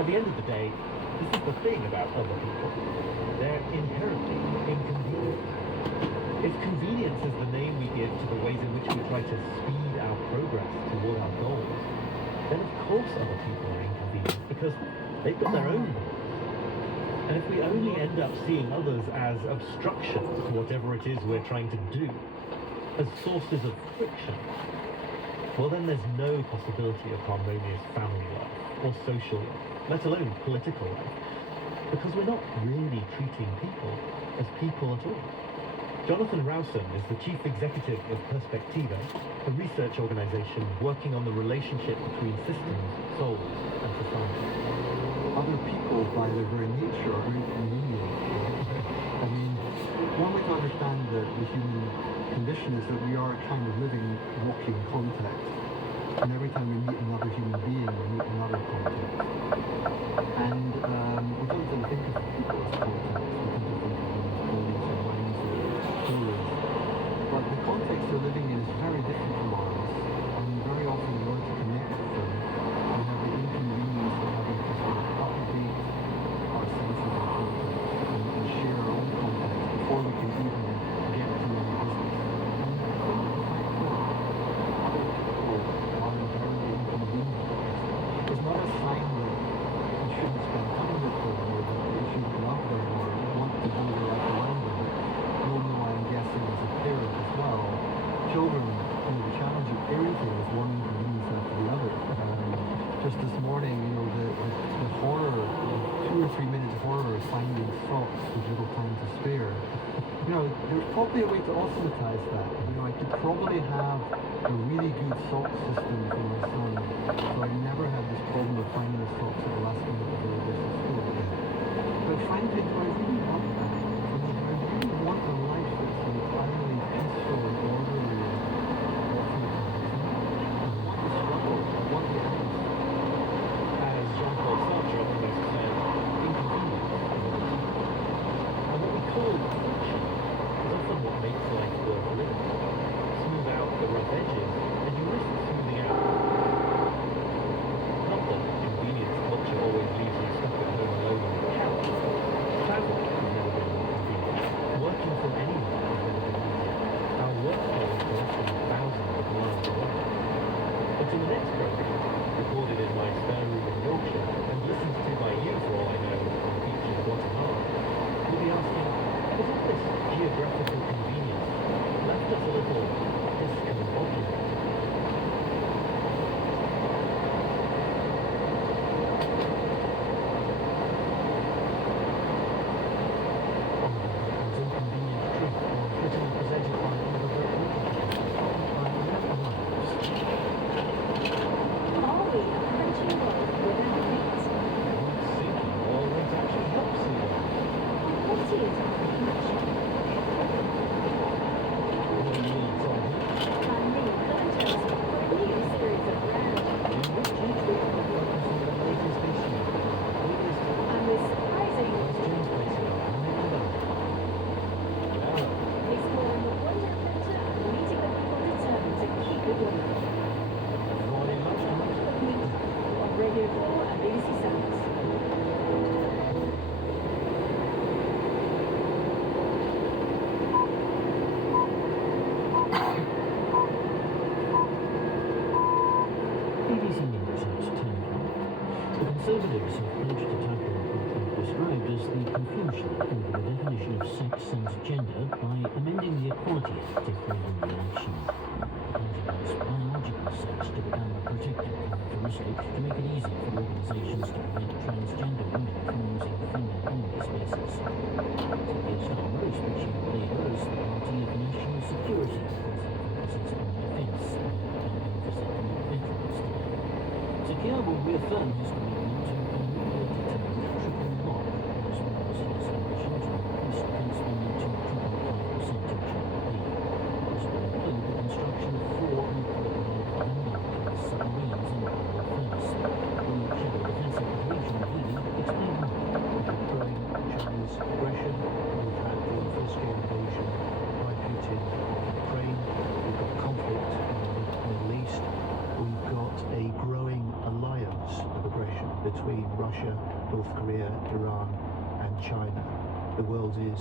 At the end of the day, this is the thing about other people. They're inherently inconvenient. If convenience is the name we give to the ways in which we try to speed our progress toward our goals, then of course other people are inconvenient because they've got their own goals. And if we only end up seeing others as obstructions to whatever it is we're trying to do, as sources of friction, well then there's no possibility of harmonious family life or social life, let alone political life, because we're not really treating people as people at all. Jonathan Rowson is the chief executive of Perspectiva, a research organization working on the relationship between systems, souls, and society. Other people, by their very nature, are inconvenient. I mean, one way to understand the human condition is that we are a kind of living, walking context. And every time we meet another human being, we meet another context. And we don't really think of people as context. We tend to think of them as bodies or minds or heroes. But the context they're living in is very different from ours. And very often in order to connect with them, we have the inconvenience of having to sort of update our sense of our context and share our own context before we can even get to any business. And I think the fact that other people are inherently inconvenient is not a sign that we shouldn't spend time with them or that we shouldn't love them or want to do their life around them. You'll know, I'm guessing, as a parent as well, children, the challenge of parenting is one inconvenience after the other. Just this morning, the horror, the 2 or 3 minutes horror of finding socks with little time to spare. There's probably a way to automatize that. I could probably have a really good sock system for my son, so I never had this problem of finding the socks at the last minute of the busy school. But frankly, do I really want that? I mean, do I really want a life that's entirely peaceful and orderly and automatized? I want the struggle. I want the angst. As Jean-Paul Sartre once said, inconvenience is a disease. And what we call friction is often what makes life worth living. Smooth out the rough edges, and you risk smoothing out. Not that convenience culture always leaves you stuck at home alone on the couch. Travel has never been more convenient. Working from anywhere has never been easier. Our work colleagues are often thousands of miles away. But in the next program, recorded in my spare room in Yorkshire and listened to by you for all I know on the beach in Guatemala, we'll be asking, has all this geographical convenience left us a little discombobulated? Conservatives have pledged to tackle what they've described as the confusion over the definition of sex and gender by amending the Equality Act if read in the election. The proposal wants biological sex to become a protected characteristic to make it easy for organizations to prevent transgender women from using female-only spaces. Keir Starmer is pitching Labour as the party of national security, with emphasis on defence and emphasising veterans today. Sir Keir will reaffirm his commitment to a nuclear deterrent triple lock, as well as his ambition to increase defence spending to 2.5% of GDP. This will include the construction of 4 nuclear-powered land-based submarines in Barrow First. The Shadow Defence Secretary John Healey explained more. Growing Chinese aggression, we've had the full-scale invasion by Putin of Ukraine, we've got conflict in the Middle East, we've got a growing alliance of aggression between Russia, North Korea, Iran and China. The world is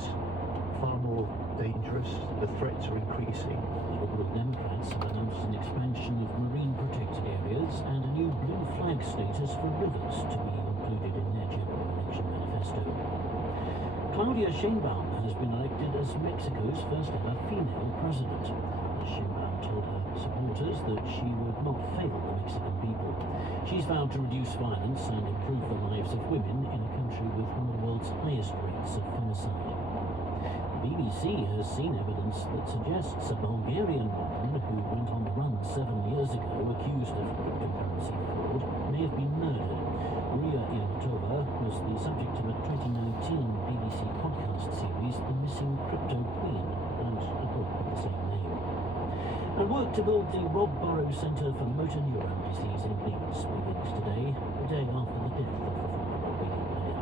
far more dangerous, the threats are increasing. The Liberal Democrats have announced an expansion of marine protected areas and a new blue flag status for rivers to be included in their general election manifesto. Claudia Sheinbaum has been elected as Mexico's first ever female president. Sheinbaum told her supporters that she would not fail the Mexican people. She's vowed to reduce violence and improve the lives of women in a country with one of the world's highest rates of femicide. The BBC has seen evidence that suggests a Bulgarian woman who went on the run 7 years ago accused of cryptocurrency fraud may have been murdered. Maria Iantova was the subject of a 2019 BBC podcast series, The Missing Crypto Queen, and a book with the same name. And work to build the Rob Burrows Centre for Motor Neurone Disease in Leeds begins today, a day after the death of the former rugby league player.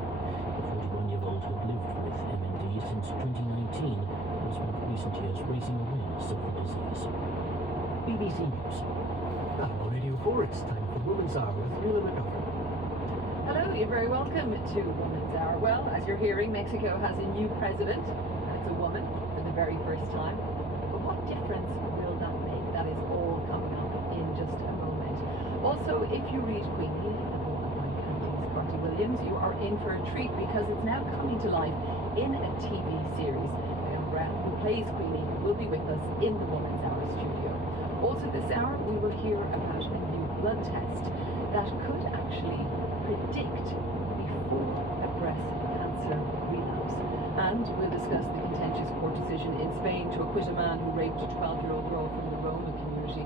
The 41-year-old had lived with MND since 2019 and has spent recent years raising awareness of the disease. BBC News. On Radio 4, it's time for Women's Hour with Nuala McGovern. Hello, you're very welcome to Women's Hour. Well, as you're hearing, Mexico has a new president, and it's a woman for the very first time. But what difference will that make? That is all coming up in just a moment. Also, if you read Queenie, the book by Candice Carty-Williams, you are in for a treat because it's now coming to life in a TV series. Diane Brown, who plays Queenie, will be with us in the Women's Hour studio. Also this hour, we will hear about a new blood test that could actually predict before a breast cancer relapse. And we'll discuss the contentious court decision in Spain to acquit a man who raped a 12-year-old girl from the Roma community,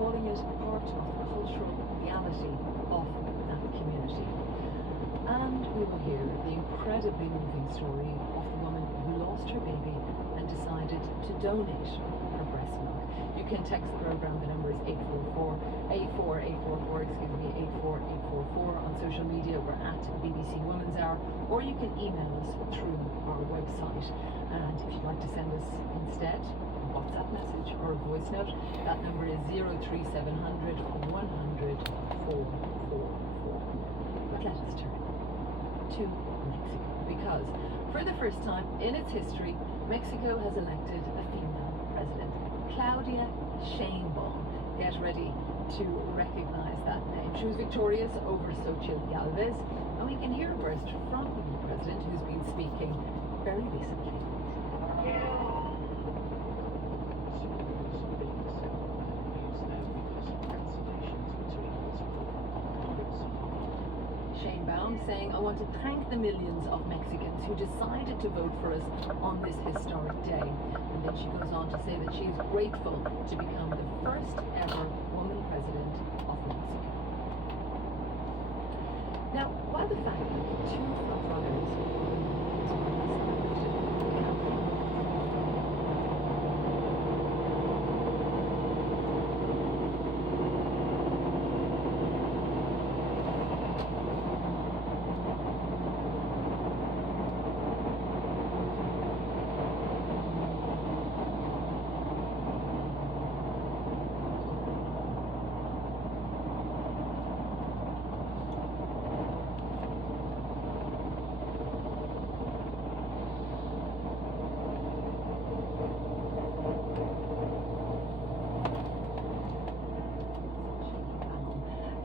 calling it part of the cultural reality of that community. And we will hear the incredibly moving story of the woman who lost her baby and decided to donate her breast milk. You can text the program, the number is 844-84844, 84844. On social media, we're at BBC Women's Hour, or you can email us through our website. And if you'd like to send us instead a WhatsApp message or a voice note, that number is 03700 100 444. But let us turn to Mexico, because for the first time in its history, Mexico has elected a female president, Claudia Sheinbaum. Get ready to recognize that name. She was victorious over Xochitl Galvez, and we can hear a burst from the new president who's been speaking very recently. Sheinbaum saying, "I want to thank the millions of Mexicans who decided to vote for us on this historic day." And then she goes on to say that she is grateful to become the first ever woman president of Mexico. Now, while the fact that the two frontrunners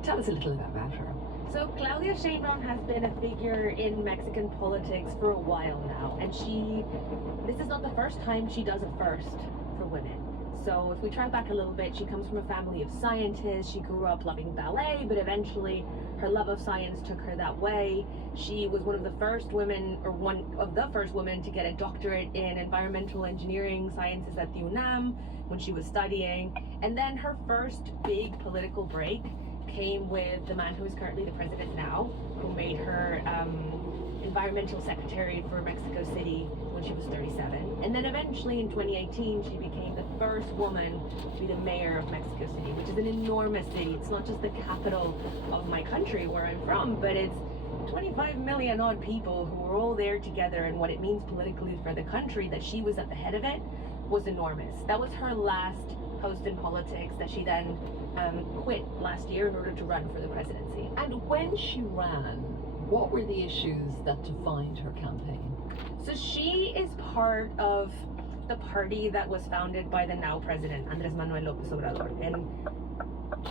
Tell us a little about her. So Claudia Sheinbaum has been a figure in Mexican politics for a while now, and this is not the first time she does a first for women. So if we track back a little bit, she comes from a family of scientists. She grew up loving ballet, but eventually her love of science took her that way. She was one of the first women to get a doctorate in environmental engineering sciences at the UNAM when she was studying. And then her first big political break came with the man who is currently the president now, who made her environmental secretary for Mexico City when she was 37. And then eventually in 2018, she became the first woman to be the mayor of Mexico City, which is an enormous city. It's not just the capital of my country where I'm from, but it's 25 million odd people who were all there together, and what it means politically for the country that she was at the head of it was enormous. That was her last post in politics that she then quit last year in order to run for the presidency. And when she ran, what were the issues that defined her campaign? So she is part of the party that was founded by the now president, Andrés Manuel López Obrador.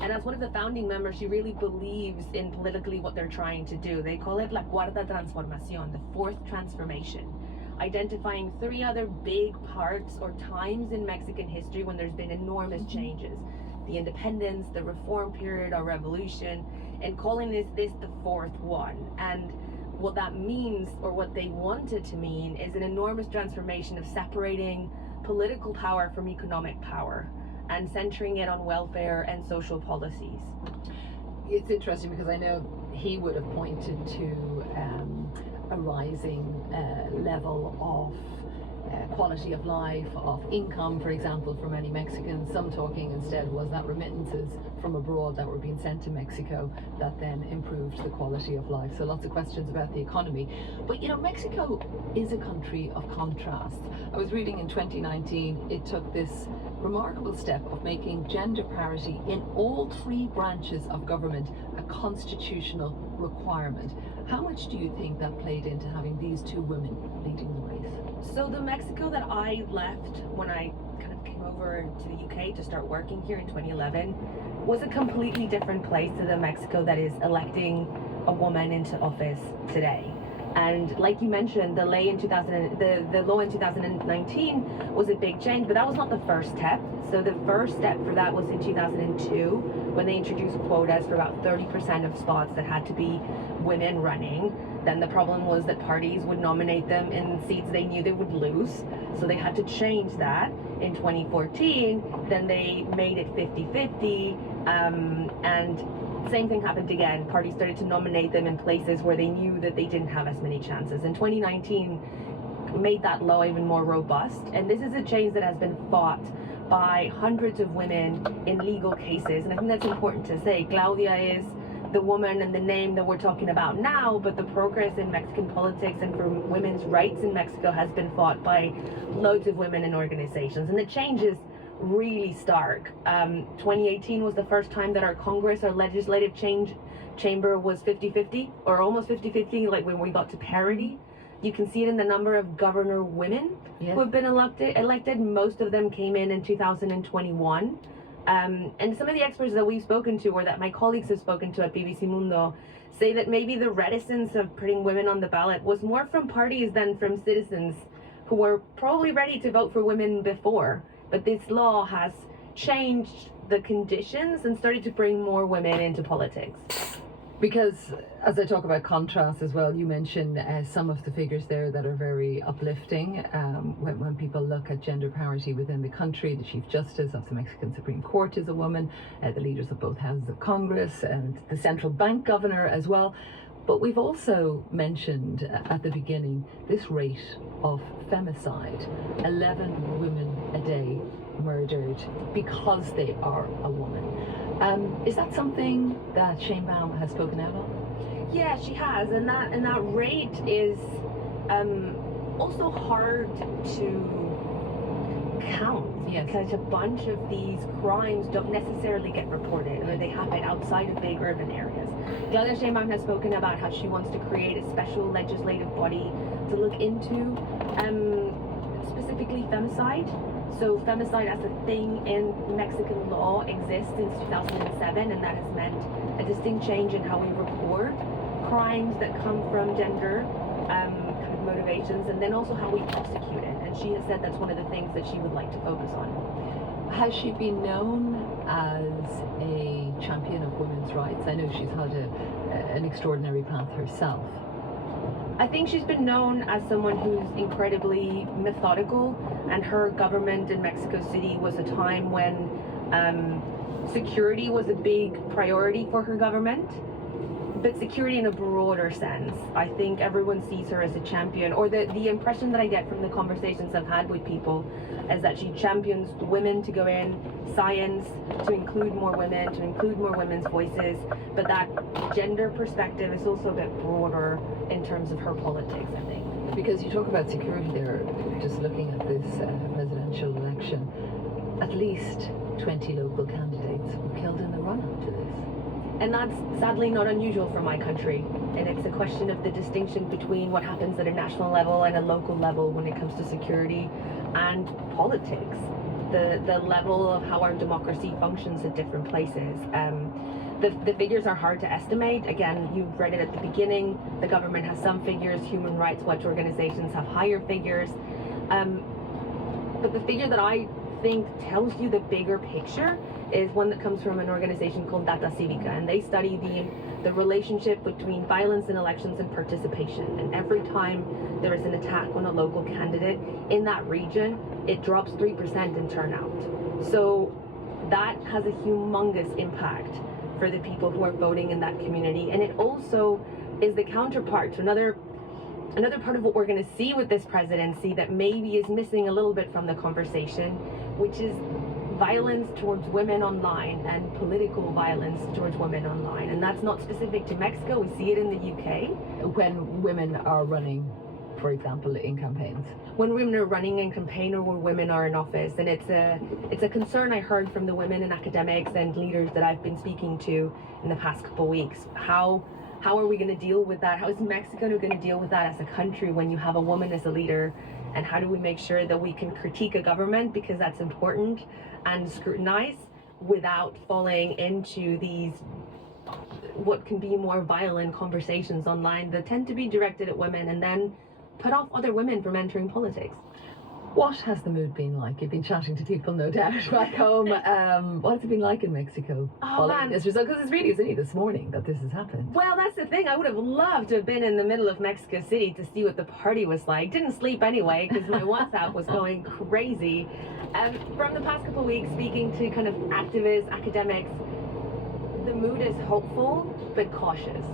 And as one of the founding members, she really believes in politically what they're trying to do. They call it La Cuarta Transformación, the fourth transformation, identifying 3 other big parts or times in Mexican history when there's been enormous changes. The independence, the reform period, our revolution, and calling this the fourth one. And what that means, or what they wanted to mean, is an enormous transformation of separating political power from economic power and centering it on welfare and social policies. It's interesting because I know he would have pointed to a rising level of quality of life, of income, for example, for many Mexicans. Some talking instead was that remittances from abroad that were being sent to Mexico that then improved the quality of life. So lots of questions about the economy. But you know, Mexico is a country of contrast. I was reading in 2019, it took this remarkable step of making gender parity in all 3 branches of government a constitutional requirement. How much do you think that played into having these 2 women leading the race? So the Mexico that I left when I kind of came over to the UK to start working here in 2011 was a completely different place to the Mexico that is electing a woman into office today. And like you mentioned, the law in 2019 was a big change, but that was not the first step. So the first step for that was in 2002, when they introduced quotas for about 30% of spots that had to be women running. Then the problem was that parties would nominate them in seats they knew they would lose. So they had to change that in 2014. Then they made it 50-50. And same thing happened again. Parties started to nominate them in places where they knew that they didn't have as many chances. And 2019 made that law even more robust. And this is a change that has been fought by hundreds of women in legal cases. And I think that's important to say. Claudia is the woman and the name that we're talking about now, but the progress in Mexican politics and for women's rights in Mexico has been fought by loads of women in organizations. And the change is really stark. 2018 was the first time that our Congress, our legislative chamber was 50-50, or almost 50-50, like when we got to parity. You can see it in the number of governor women who have been elected. Most of them came in 2021. And some of the experts that we've spoken to, or that my colleagues have spoken to at BBC Mundo, say that maybe the reticence of putting women on the ballot was more from parties than from citizens who were probably ready to vote for women before. But this law has changed the conditions and started to bring more women into politics. Because as I talk about contrast as well, you mentioned some of the figures there that are very uplifting. When people look at gender parity within the country, the Chief Justice of the Mexican Supreme Court is a woman, the leaders of both houses of Congress, and the central bank governor as well. But we've also mentioned at the beginning this rate of femicide, 11 women a day murdered because they are a woman. Is that something that Sheinbaum has spoken out on? Yeah, she has, and that rate is also hard to count. Yes. Because a bunch of these crimes don't necessarily get reported, or they happen outside of big urban areas. Claudia Sheinbaum has spoken about how she wants to create a special legislative body to look into specifically femicide. So femicide as a thing in Mexican law exists since 2007, and that has meant a distinct change in how we report crimes that come from gender kind of motivations, and then also how we prosecute it. And she has said that's one of the things that she would like to focus on. Has she been known as a champion of women's rights? I know she's had an extraordinary path herself. I think she's been known as someone who's incredibly methodical, and her government in Mexico City was a time when security was a big priority for her government, but security in a broader sense. I think everyone sees her as a champion, or the impression that I get from the conversations I've had with people is that she champions women to go in, science, to include more women, to include more women's voices, but that gender perspective is also a bit broader in terms of her politics, I think. Because you talk about security there, just looking at this presidential election, At least 20 local candidates were killed in the run-up to this. And that's sadly not unusual for my country. And it's a question of the distinction between what happens at a national level and a local level when it comes to security and politics. The level of how our democracy functions at different places. The figures are hard to estimate. Again, you read it at the beginning. The government has some figures. Human rights watch organizations have higher figures. But the figure that I think tells you the bigger picture is one that comes from an organization called Data Civica, and they study the relationship between violence in elections and participation. And every time there is an attack on a local candidate in that region, it drops 3% in turnout. So that has a humongous impact for the people who are voting in that community. And it also is the counterpart to another part of what we're going to see with this presidency that maybe is missing a little bit from the conversation, which is violence towards women online and political violence towards women online. And that's not specific to Mexico. We see it in the UK. When women are running, for example, in campaigns. When women are running in campaign or when women are in office. And it's a concern I heard from the women and academics and leaders that I've been speaking to in the past couple of weeks. How are we going to deal with that? How is Mexico going to deal with that as a country when you have a woman as a leader? And how do we make sure that we can critique a government, because that's important, and scrutinize without falling into these what can be more violent conversations online that tend to be directed at women and then put off other women from entering politics? What has the mood been like? You've been chatting to people, no doubt, back home. What's it been like in Mexico following this result? Because it's only this morning that this has happened. Well, that's the thing. I would have loved to have been in the middle of Mexico City to see what the party was like. Didn't sleep anyway because my WhatsApp was going crazy. From the past couple of weeks, speaking to kind of activists, academics, the mood is hopeful but cautious.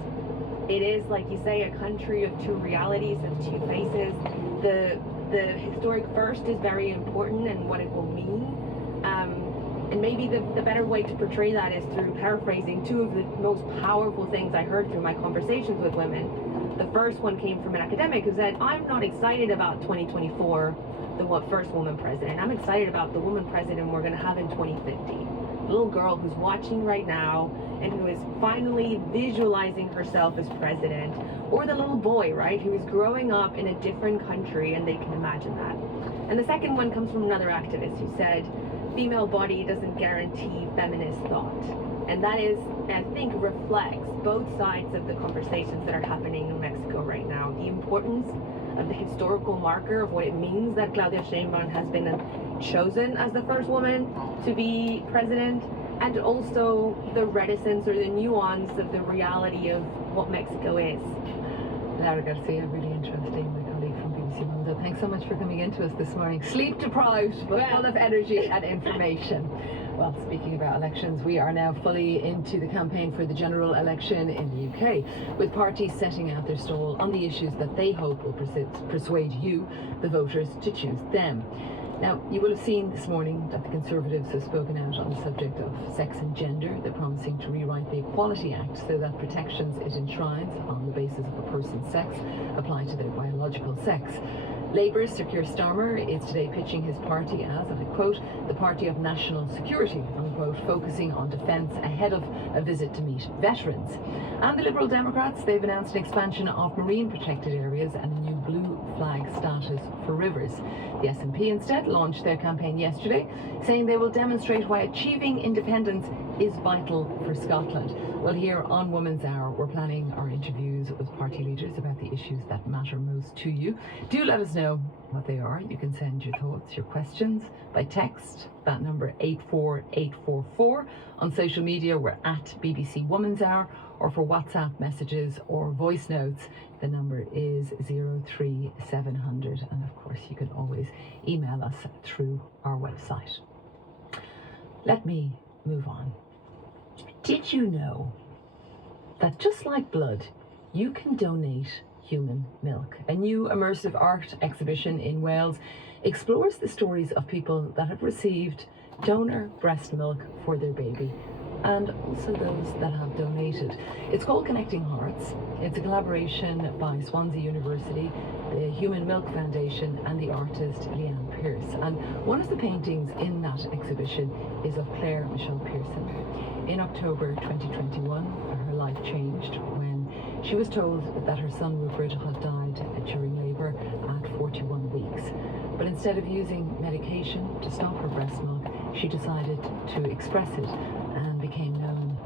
It is, like you say, a country of two realities, of two faces. The historic first is very important and what it will mean. And maybe the better way to portray that is through paraphrasing two of the most powerful things I heard through my conversations with women. The first one came from an academic who said, I'm not excited about 2024, the first woman president. I'm excited about the woman president we're going to have in 2050. The little girl who's watching right now and who is finally visualizing herself as president, or the little boy, right, who is growing up in a different country and they can imagine that. And the second one comes from another activist who said, female body doesn't guarantee feminist thought. And that is, I think, reflects both sides of the conversations that are happening in Mexico right now. The importance of the historical marker of what it means that Claudia Sheinbaum has been chosen as the first woman to be president, and also the reticence or the nuance of the reality of what Mexico is. Laura Garcia, really interesting, my colleague from BBC Mundo. Thanks so much for coming into us this morning. Sleep deprived, but full of energy and information. Well, speaking about elections, we are now fully into the campaign for the general election in the UK, with parties setting out their stall on the issues that they hope will persuade you, the voters, to choose them. Now, you will have seen this morning that the Conservatives have spoken out on the subject of sex and gender. They're promising to rewrite the Equality Act so that protections it enshrines on the basis of a person's sex apply to their biological sex. Labour's Sir Keir Starmer is today pitching his party as, and I quote, the party of national security, unquote, focusing on defence ahead of a visit to meet veterans. And the Liberal Democrats, they've announced an expansion of marine protected areas and a new blue flag status for rivers. The SNP instead launched their campaign yesterday, saying they will demonstrate why achieving independence is vital for Scotland. Well, here on Women's Hour, we're planning our interviews with party leaders about the issues that matter most to you. Do let us know what they are. You can send your thoughts, your questions by text, that number 84844. On social media, we're at BBC Women's Hour, or for WhatsApp messages or voice notes, the number is 03700. And of course, you can always email us through our website. Let me move on. Did you know that just like blood, you can donate human milk? A new immersive art exhibition in Wales explores the stories of people that have received donor breast milk for their baby. and also those that have donated. It's called Connecting Hearts. It's a collaboration by Swansea University, the Human Milk Foundation, and the artist Leanne Pearce. And one of the paintings in that exhibition is of Claire Michelle Pearson. In October 2021, her life changed when she was told that her son Rupert had died during labour at 41 weeks. But instead of using medication to stop her breast milk, she decided to express it and became known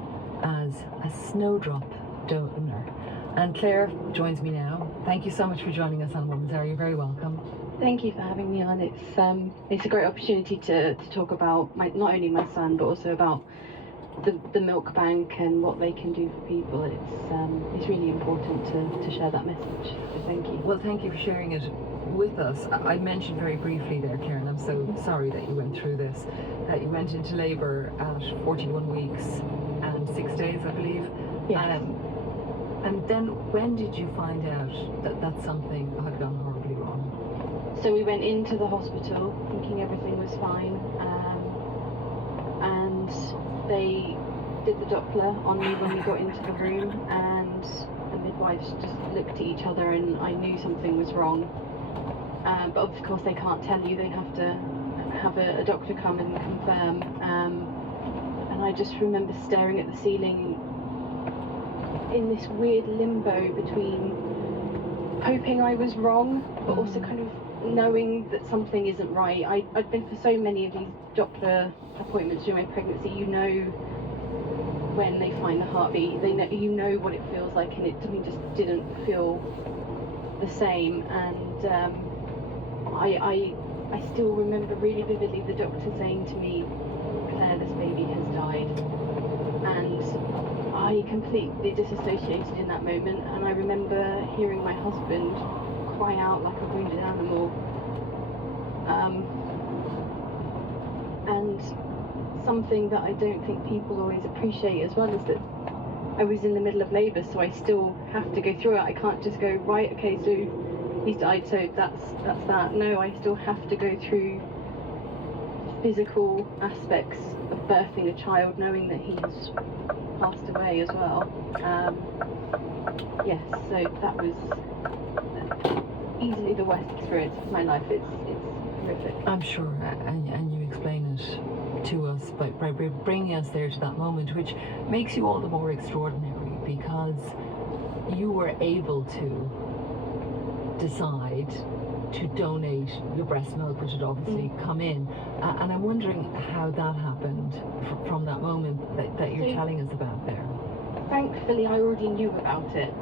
as a snowdrop donor. And Claire joins me now. Thank you so much for joining us on Women's Hour. You're very welcome. Thank you for having me on. It's a great opportunity to talk about not only my son, but also about the milk bank and what they can do for people. It's really important to share that message. So thank you. Well, thank you for sharing it with us. I mentioned very briefly there, Karen, I'm so sorry that you went through this, that you went into labour at 41 weeks and 6 days, I believe. Yes. And then when did you find out that something had gone horribly wrong? So we went into the hospital thinking everything was fine, and they did the Doppler on me when we got into the room, and the midwives just looked at each other and I knew something was wrong. But of course they can't tell you, they have to have a doctor come and confirm. And I just remember staring at the ceiling in this weird limbo between hoping I was wrong, but also kind of knowing that something isn't right. I'd been for so many of these Doppler appointments during my pregnancy. You know when they find the heartbeat, you know what it feels like, and it to me just didn't feel the same. And I still remember really vividly the doctor saying to me, "Claire, this baby has died," and I completely disassociated in that moment. And I remember hearing my husband cry out like a wounded animal. And something that I don't think people always appreciate as well is that I was in the middle of labour, so I still have to go through it. I can't just go, right, okay, so he's died, so that's that. No, I still have to go through physical aspects of birthing a child, knowing that he's passed away as well. Yes, so that was easily the worst experience of my life. It's horrific. I'm sure, and you explain it to us by bringing us there to that moment, which makes you all the more extraordinary because you were able to decide to donate your breast milk, which had obviously come in, and I'm wondering how that happened from that moment that you're telling us about there. Thankfully, I already knew about it.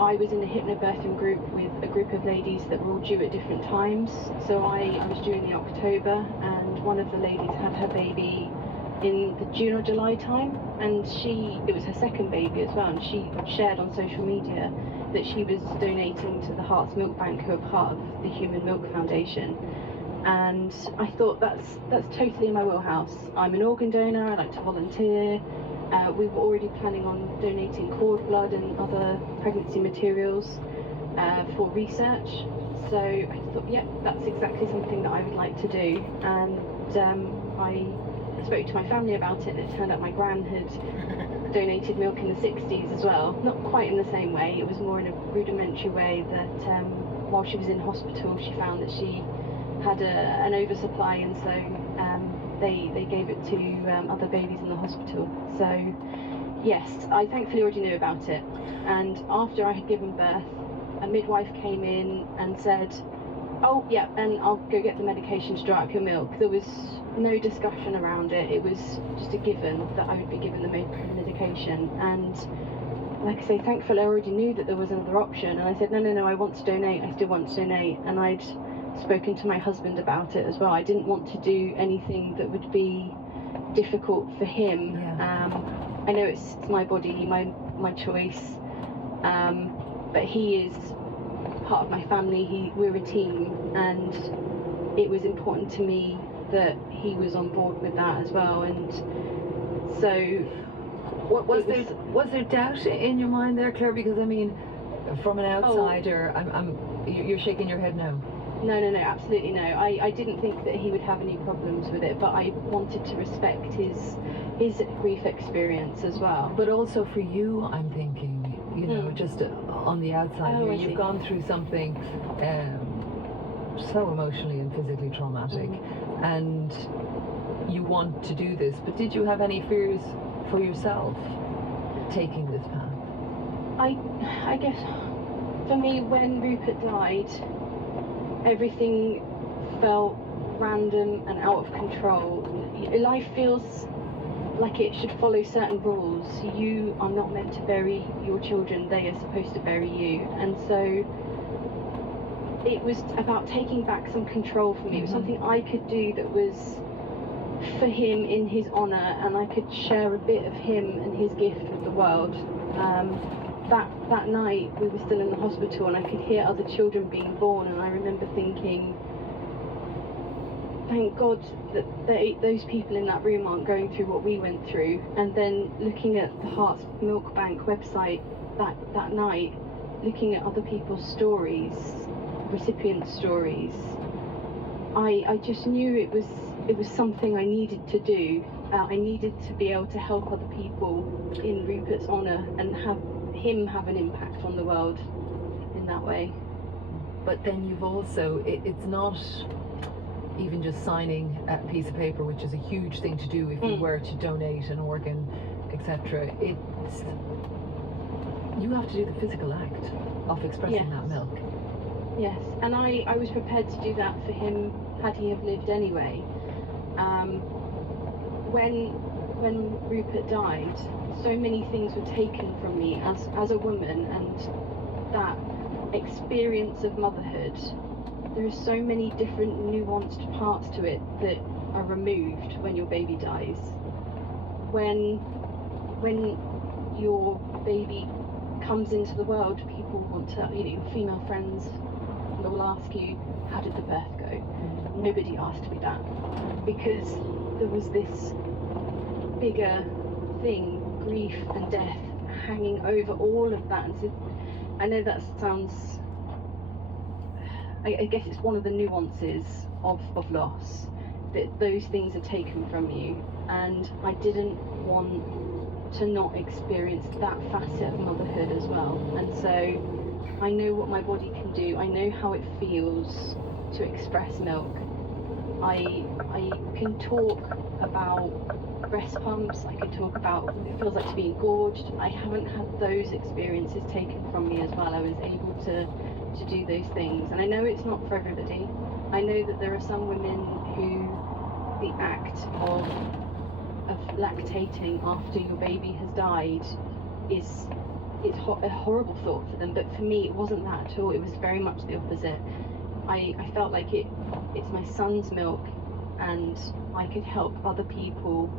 I was in a hypnobirthing group with a group of ladies that were all due at different times. So I was due in the October, and one of the ladies had her baby in the June or July time, and it was her second baby as well, and she shared on social media that she was donating to the Hearts Milk Bank, who are part of the Human Milk Foundation. And I thought that's totally in my wheelhouse. I'm an organ donor, I like to volunteer. We were already planning on donating cord blood and other pregnancy materials for research. So I thought, yeah, that's exactly something that I would like to do. And I spoke to my family about it, and it turned out my gran had donated milk in the 60s as well. Not quite in the same way, it was more in a rudimentary way that while she was in hospital she found that she had an oversupply, and so they gave it to other babies in the hospital. So yes, I thankfully already knew about it. And after I had given birth, a midwife came in and said, "Oh yeah, and I'll go get the medication to dry up your milk." There was no discussion around it. It was just a given that I would be given the medication. And like I say, thankfully I already knew that there was another option, and I said, no, I want to donate, I still want to donate. And I'd spoken to my husband about it as well. I didn't want to do anything that would be difficult for him. I know it's my body, my choice, but he is part of my family. We're a team, and it was important to me that he was on board with that as well. And so was there doubt in your mind there, Claire? Because I mean, from an outsider, you're shaking your head no. No, absolutely no. I didn't think that he would have any problems with it, but I wanted to respect his grief experience as well. But also for you, I'm thinking, you know, just on the outside Oh, here, I you've see. gone through something so emotionally and physically traumatic, and you want to do this. But did you have any fears for yourself taking this path? I guess for me, when Rupert died, everything felt random and out of control. Life feels like it should follow certain rules. You are not meant to bury your children, they are supposed to bury you. And so it was about taking back some control for me. It was something I could do that was for him in his honour, and I could share a bit of him and his gift with the world. That night we were still in the hospital and I could hear other children being born, and I remember thinking, thank God that those people in that room aren't going through what we went through. And then looking at the Hearts Milk Bank website that night, looking at other people's stories, recipient stories, I just knew it was something I needed to do. I needed to be able to help other people in Rupert's honour and have him have an impact on the world in that way. But then you've also, it's not even just signing a piece of paper, which is a huge thing to do if you were to donate an organ, etc. It's, you have to do the physical act of expressing that milk. Yes, and I was prepared to do that for him had he have lived anyway. When Rupert died, so many things were taken from me as a woman, and that experience of motherhood, there are so many different nuanced parts to it that are removed when your baby dies. When your baby comes into the world, people want to, your female friends will ask you, how did the birth go? Nobody asked me that, because there was this bigger thing, grief and death, hanging over all of that. And so I know that sounds, I guess it's one of the nuances of loss, that those things are taken from you, and I didn't want to not experience that facet of motherhood as well. And so I know what my body can do, I know how it feels to express milk. I can talk about breast pumps, I can talk about what it feels like to be engorged. I haven't had those experiences taken from me as well. I was able to do those things, and I know it's not for everybody. I know that there are some women who the act of lactating after your baby has died it's a horrible thought for them, but for me it wasn't that at all. It was very much the opposite. I felt like it's my son's milk, and I could help other people,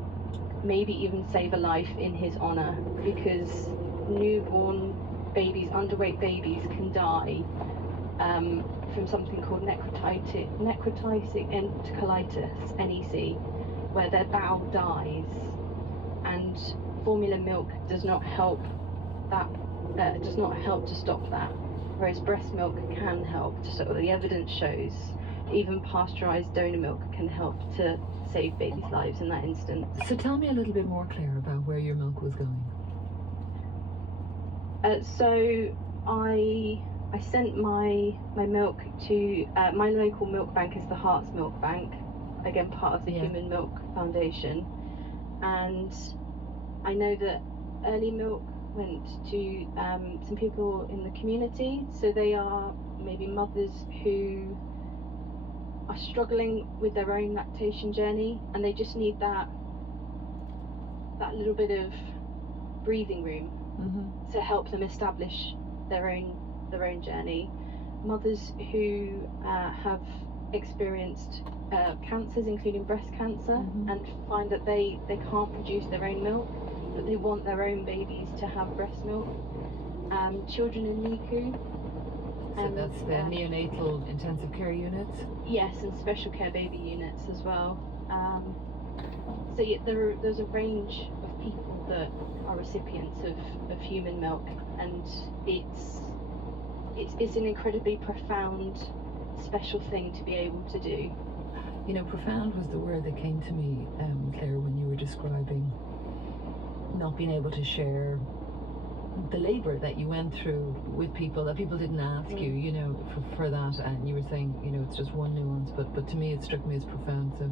maybe even save a life in his honour, because newborn babies, underweight babies, can die from something called necrotic enterocolitis, NEC, where their bowel dies, and formula milk does not help to stop that, whereas breast milk can help. So the evidence shows even pasteurized donor milk can help to save babies' lives in that instance. So tell me a little bit more, Claire, about where your milk was going. So I sent my milk to my local milk bank is the Hearts Milk Bank, again part of the Human Milk Foundation, and I know that Early Milk went to some people in the community, so they are maybe mothers who are struggling with their own lactation journey, and they just need that little bit of breathing room to help them establish their own journey. Mothers who have experienced cancers, including breast cancer, and find that they can't produce their own milk, but they want their own babies to have breast milk. Children in NICU. So that's the neonatal intensive care units? Yes, and special care baby units as well. So yeah, there's a range of people that are recipients of human milk, and it's an incredibly profound special thing to be able to do. You know, profound was the word that came to me, Claire, when you were describing not being able to share the labour that you went through with people, that people didn't ask you, you know, for that, and you were saying, you know, it's just one nuance, but to me it struck me as profound. So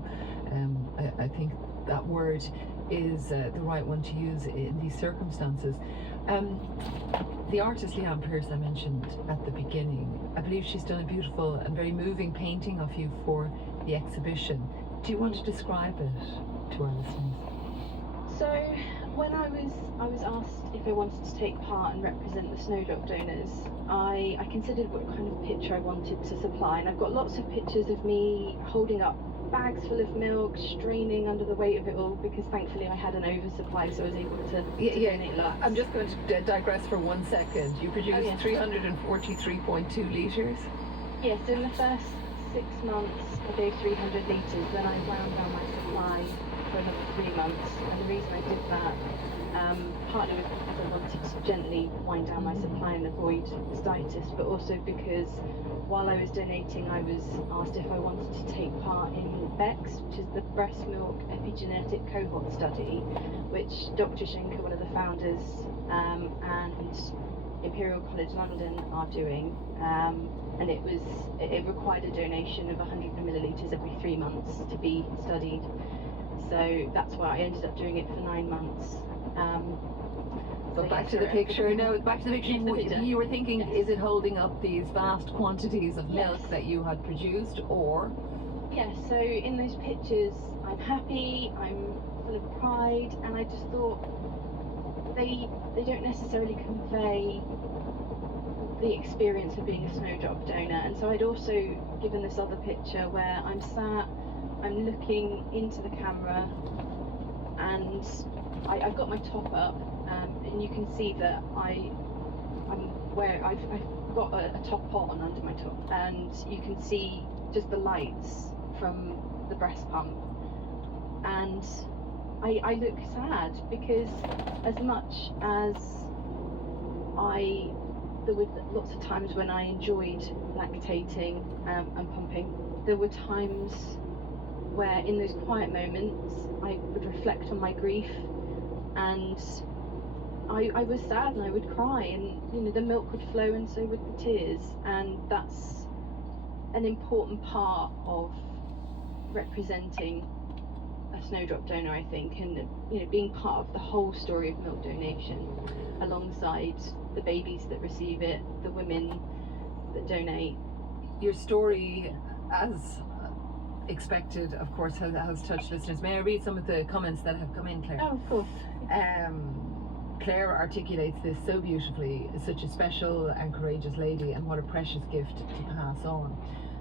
I think that word is the right one to use in these circumstances. The artist Leanne Pearce I mentioned at the beginning, I believe she's done a beautiful and very moving painting of you for the exhibition. Do you want to describe it to our listeners? So when I was asked if I wanted to take part and represent the Snowdrop donors, I considered what kind of picture I wanted to supply, and I've got lots of pictures of me holding up bags full of milk, straining under the weight of it all, because thankfully I had an oversupply, so I was able to donate lots. I'm just going to digress for 1 second. You produced 343.2 litres? Yes, in the first 6 months I gave 300 litres, then I wound down my supply for another 3 months, and the reason I did that partly was because I wanted to gently wind down my supply and avoid cystitis, but also because while I was donating I was asked if I wanted to take part in BECS, which is the Breast Milk Epigenetic Cohort Study, which Dr. Schenker, one of the founders, and Imperial College London are doing, and it required a donation of 100 millilitres every 3 months to be studied. So that's why I ended up doing it for 9 months. But back to the picture. No, back to the picture. You were thinking, is it holding up these vast quantities of milk that you had produced, or? Yeah, so in those pictures, I'm happy, I'm full of pride, and I just thought they don't necessarily convey the experience of being a Snowdrop donor. And so I'd also given this other picture where I'm sat, I'm looking into the camera, and I've got my top up, and you can see that I've got a top on under my top, and you can see just the lights from the breast pump, and I look sad because as much as there were lots of times when I enjoyed lactating and pumping, there were times where in those quiet moments I would reflect on my grief, and I was sad and I would cry, and you know, the milk would flow and so would the tears, and that's an important part of representing a Snowdrop donor, I think, and you know, being part of the whole story of milk donation alongside the babies that receive it, the women that donate. Your story, as expected, of course, has touched listeners. May I read some of the comments that have come in, Claire? Oh, of course. Claire articulates this so beautifully. Such a special and courageous lady, and what a precious gift to pass on.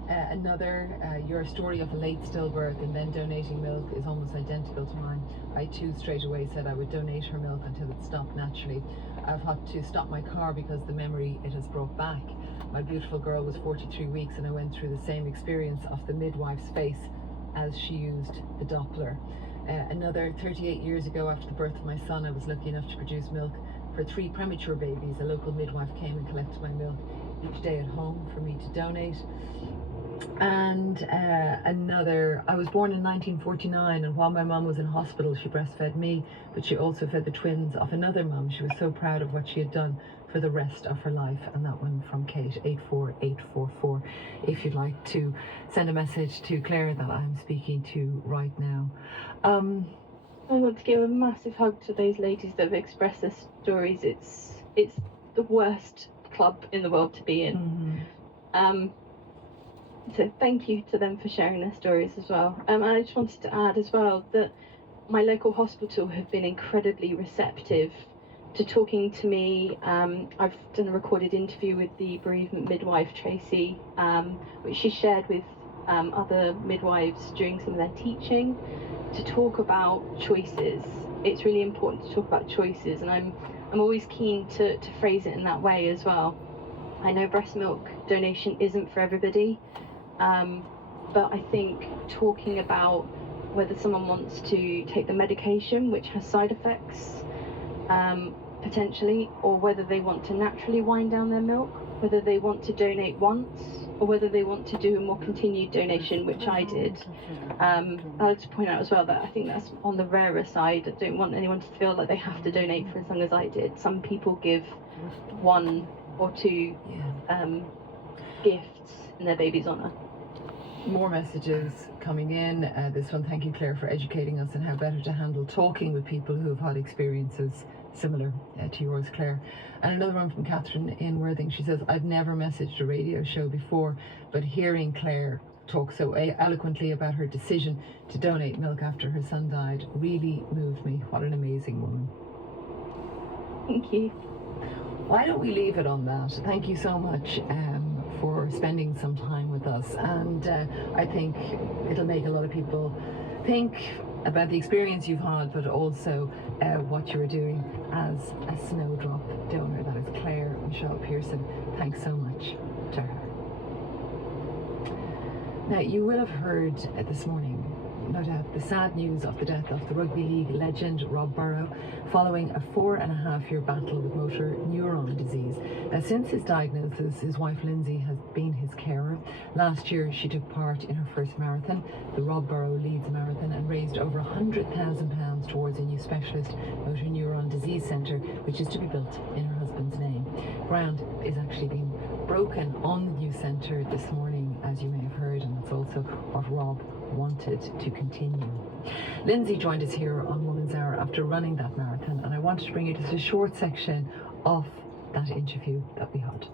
Another, your story of a late stillbirth and then donating milk is almost identical to mine. I too straight away said I would donate her milk until it stopped naturally. I've had to stop my car because the memory it has brought back. My beautiful girl was 43 weeks and I went through the same experience of the midwife's face as she used the Doppler. Another, 38 years ago, after the birth of my son, I was lucky enough to produce milk for 3 premature babies. A local midwife came and collected my milk each day at home for me to donate. And another, I was born in 1949, and while my mum was in hospital she breastfed me, but she also fed the twins of another mum. She was so proud of what she had done for the rest of her life. And that one from Kate, 84844, if you'd like to send a message to Claire that I'm speaking to right now. I want to give a massive hug to those ladies that have expressed their stories. It's the worst club in the world to be in. So thank you to them for sharing their stories as well. And I just wanted to add as well that my local hospital have been incredibly receptive to talking to me. I've done a recorded interview with the bereavement midwife Tracy, which she shared with other midwives during some of their teaching, to talk about choices. It's really important to talk about choices, and I'm always keen to phrase it in that way as well. I know breast milk donation isn't for everybody, but I think talking about whether someone wants to take the medication, which has side effects, potentially, or whether they want to naturally wind down their milk, whether they want to donate once or whether they want to do a more continued donation, which I did. I'd like to point out as well that I think that's on the rarer side. I don't want anyone to feel like they have to donate for as long as I did. Some people give 1 or 2 gifts in their baby's honour. More messages coming in. This one, thank you, Claire, for educating us on how better to handle talking with people who have had experiences similar to yours, Claire. And another one from Catherine in Worthing. She says, I've never messaged a radio show before, but hearing Claire talk so eloquently about her decision to donate milk after her son died really moved me. What an amazing woman. Thank you. Why don't we leave it on that? Thank you so much for spending some time with us, and I think it'll make a lot of people think about the experience you've had, but also what you're doing as a snowdrop donor. That is Claire Michelle Pearson. Thanks so much to her. Now, you will have heard this morning, no doubt, the sad news of the death of the rugby league legend Rob Burrow following a 4.5-year battle with motor neuron disease. Now, since his diagnosis, his wife Lindsay has been his carer. Last year, she took part in her first marathon, the Rob Burrow Leeds Marathon, and raised over £100,000 towards a new specialist motor neuron disease centre, which is to be built in her husband's name. Ground is actually being broken on the new centre this morning, as you may have heard, and that's also what Rob wanted to continue. Lindsay joined us here on Woman's Hour after running that marathon, and I wanted to bring you just a short section of that interview that we had.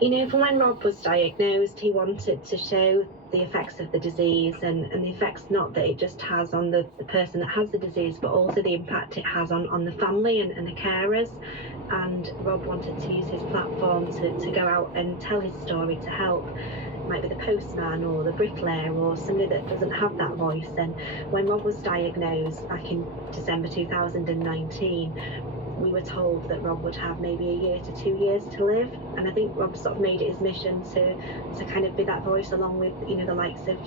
You know, from when Rob was diagnosed, he wanted to show the effects of the disease and the effects not that it just has on the person that has the disease, but also the impact it has on the family and the carers. And Rob wanted to use his platform to go out and tell his story to help. It might be the postman or the bricklayer or somebody that doesn't have that voice. And when Rob was diagnosed back in December 2019, we were told that Rob would have maybe 1 year to 2 years to live, and I think Rob sort of made it his mission to kind of be that voice along with, you know, the likes of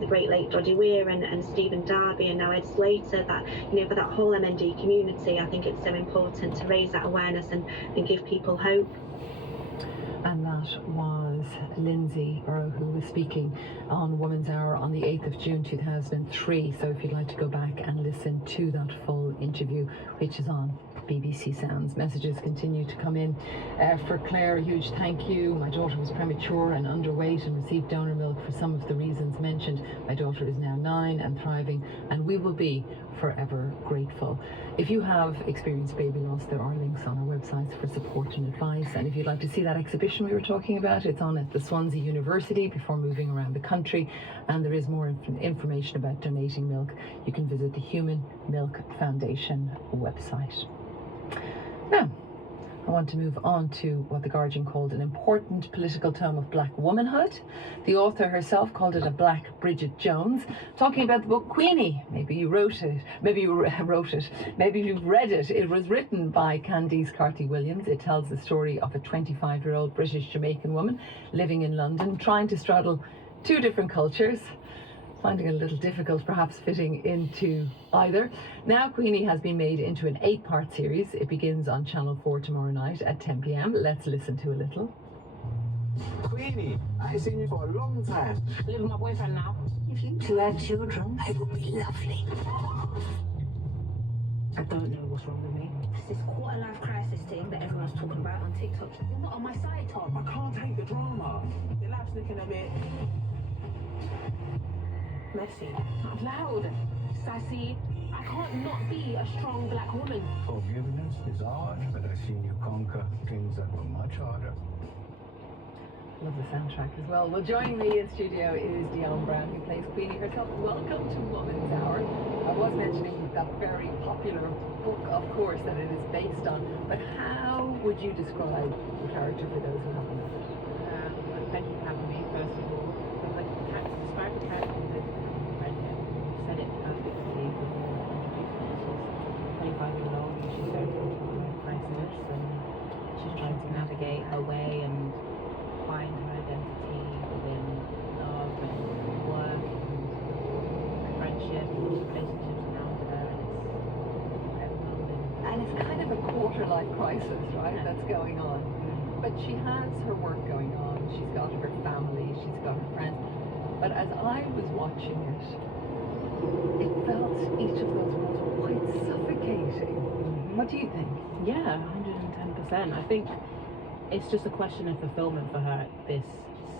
the great late Doddy Weir and Stephen Darby and now Ed Slater, that, you know, for that whole MND community. I think it's so important to raise that awareness and give people hope. And that was Lindsay Burrow, who was speaking on Woman's Hour on the 8th of June 2003. So if you'd like to go back and listen to that full interview, which is on BBC Sounds. Messages continue to come in. For Claire, a huge thank you. My daughter was premature and underweight and received donor milk for some of the reasons mentioned. My daughter is now 9 and thriving, and we will be forever grateful. If you have experienced baby loss, there are links on our websites for support and advice. And if you'd like to see that exhibition we were talking about, it's on at the Swansea University before moving around the country. And there is more information about donating milk. You can visit the Human Milk Foundation website. Now, I want to move on to what The Guardian called an important political tome of black womanhood. The author herself called it a black Bridget Jones, talking about the book Queenie. Maybe you wrote it, maybe you wrote it, maybe you've read it. It was written by Candice Carty-Williams. It tells the story of a 25-year-old British Jamaican woman living in London, trying to straddle 2 different cultures, finding it a little difficult perhaps fitting into either. Now Queenie has been made into an 8-part series. It begins on Channel 4 tomorrow night at 10 p.m. Let's listen to a little. Queenie, I ain't seen you for a long time. I live with my boyfriend now. If you 2 had children, it would be lovely. I don't know what's wrong with me. It's this quarter-life crisis thing that everyone's talking about on TikTok. You're not on my side, Tom. I can't take the drama. Your life's looking a bit messy. Not loud. Sassy. I can't not be a strong black woman. Forgiveness is hard, but I've seen you conquer things that were much harder. Love the soundtrack as well. Well, joining me in studio is Dionne Brown, who plays Queenie herself. Welcome to Woman's Hour. I was mentioning that very popular book, of course, that it is based on, but how would you describe the character for those who haven't read it? Well, thank you for having me, first of all. Describe the character that said it perfectly before introducing her. She's 25-year-old and she's going through a quarter-life crisis, and she's trying to navigate her way and find her identity within love and work and friendship and relationships around her, and it's overwhelming. And it's kind of a quarter-life crisis, right, Yeah. that's going on. But she has her work going on. She's got her family. She's got her friends. But as I was watching it, it felt each of those roles were quite suffocating. What do you think? Yeah, 110%. I think it's just a question of fulfillment for her at this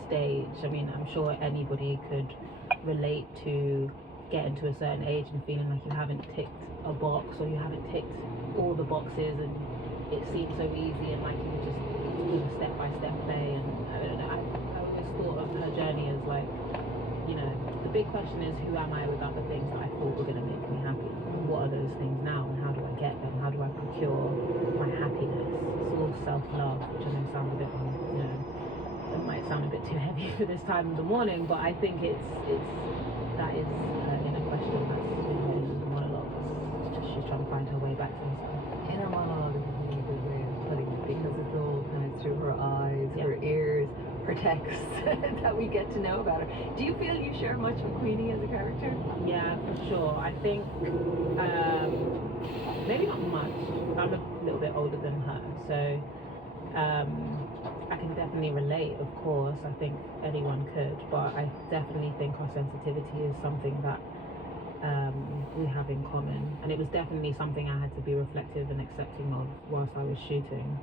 stage. I mean, I'm sure anybody could relate to getting to a certain age and feeling like you haven't ticked a box, or you haven't ticked all the boxes, and it seems so easy, and like you were just doing a step-by-step play. And I don't know, I always thought of her journey as like, you know, the big question is, who am I without the things that I thought were going to make me happy? What are those things now, and how do I get them? How do I procure my happiness? It's all self-love, which I know sounds a bit, you know, it might sound a bit too heavy for this time of the morning, but I think that is inner question that's in her monologue. She's trying to find her way back to herself. Inner monologue is a really good way of putting it, because it's all kind of through her eyes, her ears, her texts that we get to know about her. Do you feel you share much with Queenie as a character? Yeah, for sure. I think maybe not much. I'm a little bit older than her, so I can definitely relate, of course. I think anyone could, but I definitely think our sensitivity is something that we have in common, and it was definitely something I had to be reflective and accepting of whilst I was shooting.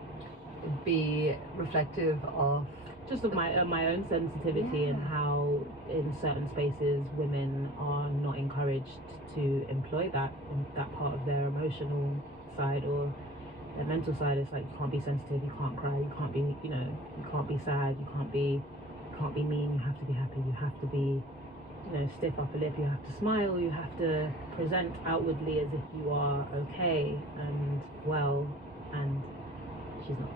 Be reflective of just of my own sensitivity, and how in certain spaces women are not encouraged to employ that part of their emotional side or their mental side. It's like, you can't be sensitive, you can't cry, you can't be, you know, you can't be sad, you can't be mean, you have to be happy, you have to be, you know, stiff upper lip, you have to smile, you have to present outwardly as if you are okay and well, and she's not.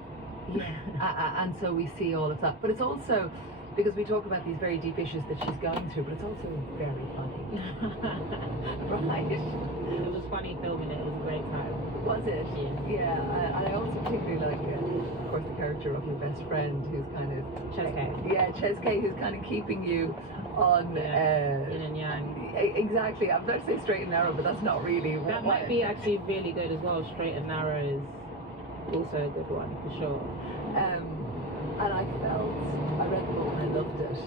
Yeah, and so we see all of that. But it's also, because we talk about these very deep issues that she's going through, but it's also very funny. Right? It was funny filming it. It was a great time. Was it? Yeah. I also particularly like, of course, the character of your best friend, who's kind of Cheske. Yeah, Cheske, who's kind of keeping you on yin and yang. Exactly. I'm about to say straight and narrow, but that's not really. That might be actually really good as well. Straight and narrow is also a good one for sure. And I read the book and I loved it.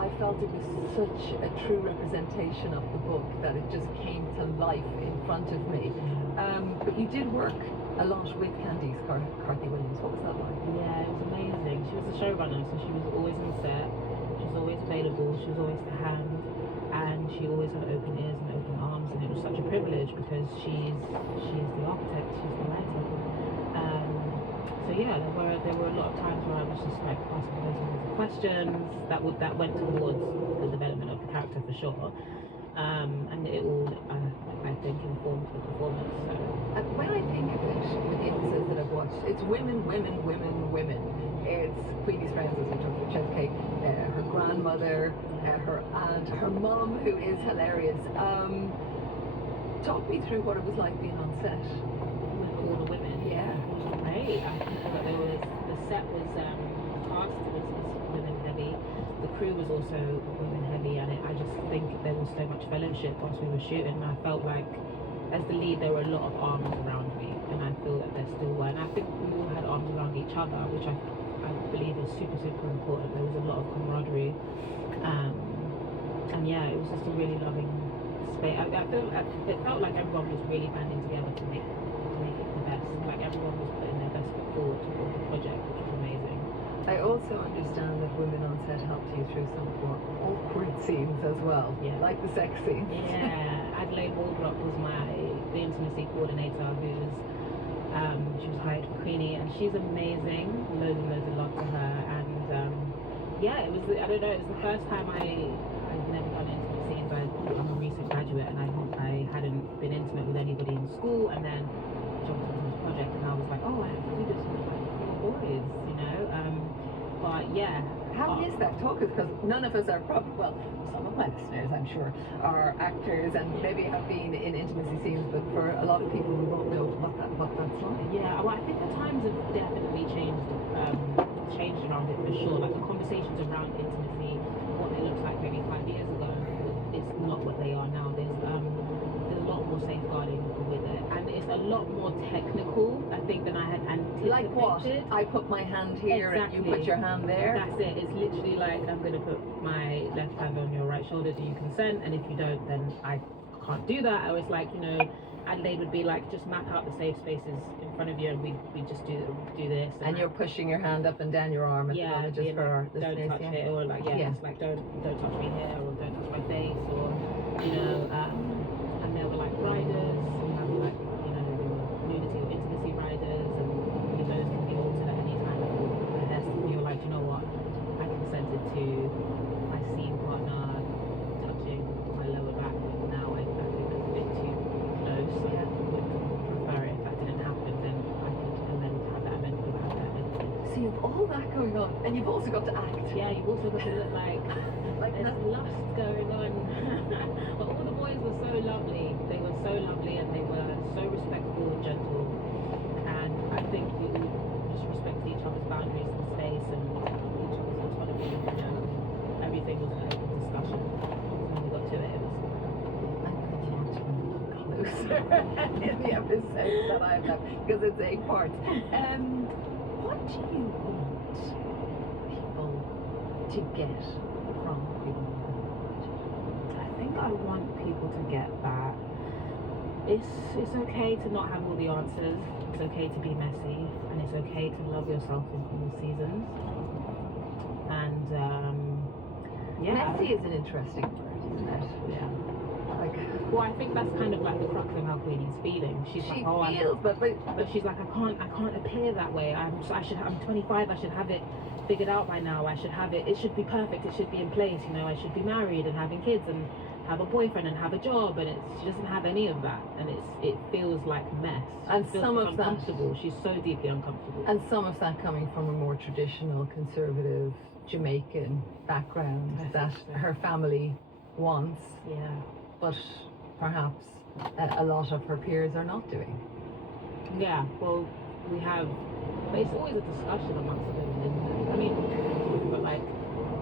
I felt it was such a true representation of the book that it just came to life in front of me. But you did work a lot with Candice Carthy Williams. What was that like? Yeah, it was amazing. She was a showrunner, so she was always on set. She was always available. She was always to hand, and she always had open ears and open arms. And it was such a privilege, because she's the architect, she's the writer. So yeah, there were a lot of times where I was just like asking loads of questions that went towards the development of the character for sure. And it all, I think, informed the performance. So. When I think of it, with the episodes that I've watched, it's women. It's Queenie's friends, as we talked about, Cheske, her grandmother, her aunt, her mum, who is hilarious. Talk me through what it was like being on set. With all the women. Yeah. Great. I think that the set was cast was women heavy. The crew was also women heavy, and I just think there was so much fellowship whilst we were shooting. And I felt like, as the lead, there were a lot of arms around me, and I feel that there still were. And I think we all had arms around each other, which I believe is super, super important. There was a lot of camaraderie, and yeah, it was just a really loving space. It felt like everyone was really banding together to make it the best. Like everyone was putting their best foot forward toward the project, which was amazing. I also understand that women on set helped you through some more awkward scenes as well, like the sex scenes. Yeah, Adelaide Waldrop was the intimacy coordinator, she was hired for Queenie, and she's amazing. Loads and loads of love for her. And yeah, it was, I don't know, it was the first time I'd never done intimate scenes. I'm a recent graduate, and I hadn't been intimate with anybody in school, and then jumped onto this project, and I was like, oh, I have to do this with like 4 boys, you know. But yeah. How is that? Talk us, because none of us are probably, well, some of my listeners, I'm sure, are actors and maybe have been in intimacy scenes, but for a lot of people who won't know what that's like. Yeah, well, I think the times have definitely changed around it for sure. Like the conversations around intimacy, what they looked like maybe 5 years ago, is not what they are now. There's a lot more safeguarding with it, and it's a lot more technical, I think, than I had anticipated. Like what? I put my hand here and you put your hand there? That's it. It's literally like, I'm going to put my left hand on your right shoulder. Do you consent? And if you don't, then I can't do that. I was like, you know, Adelaide would be like, just map out the safe spaces in front of you, and we just do this. And you're pushing your hand up and down your arm at the moment, just for our don't listeners. touch it, or like it's like don't touch me here, or don't touch my face, or you know. And there were like riders, we have like, you know, nudity or intimacy riders, and those can be altered at any time. And you're like, you know what? I consented to my scene partner touching my lower back, but now I think that's a bit too close. I would prefer it if that didn't happen, then I could amend, have that amended, have that amended. So you have all that going on, and you've also got to act. Yeah, you've also got to look like there's lust going on. But all the boys were so lovely. They were so lovely, and they were so respectful and gentle. And I think we all just respected each other's boundaries and space and each other's autonomy. You know, everything was an open discussion. So when we got to it, it was. Closer in the episodes that I've done, because it's 8 parts. What do you want people to get from Queenie? I think I want people to get that it's okay to not have all the answers. It's okay to be messy, and it's okay to love yourself in all seasons. And messy is an interesting word, isn't it? Yeah. Well, I think that's kind of like the crux of how Queenie's feeling. She's like, but she's like, I can't appear that way. I'm 25. I should have it figured out by now. I should have it. It should be perfect. It should be in place. You know, I should be married and having kids and have a boyfriend and have a job. And she doesn't have any of that. And it feels like mess. And some of that, uncomfortable. She's so deeply uncomfortable. And some of that coming from a more traditional, conservative Jamaican background that her family wants. Yeah. But perhaps a lot of her peers are not doing. Yeah, well, but it's always a discussion amongst the women, isn't it? I mean, but like,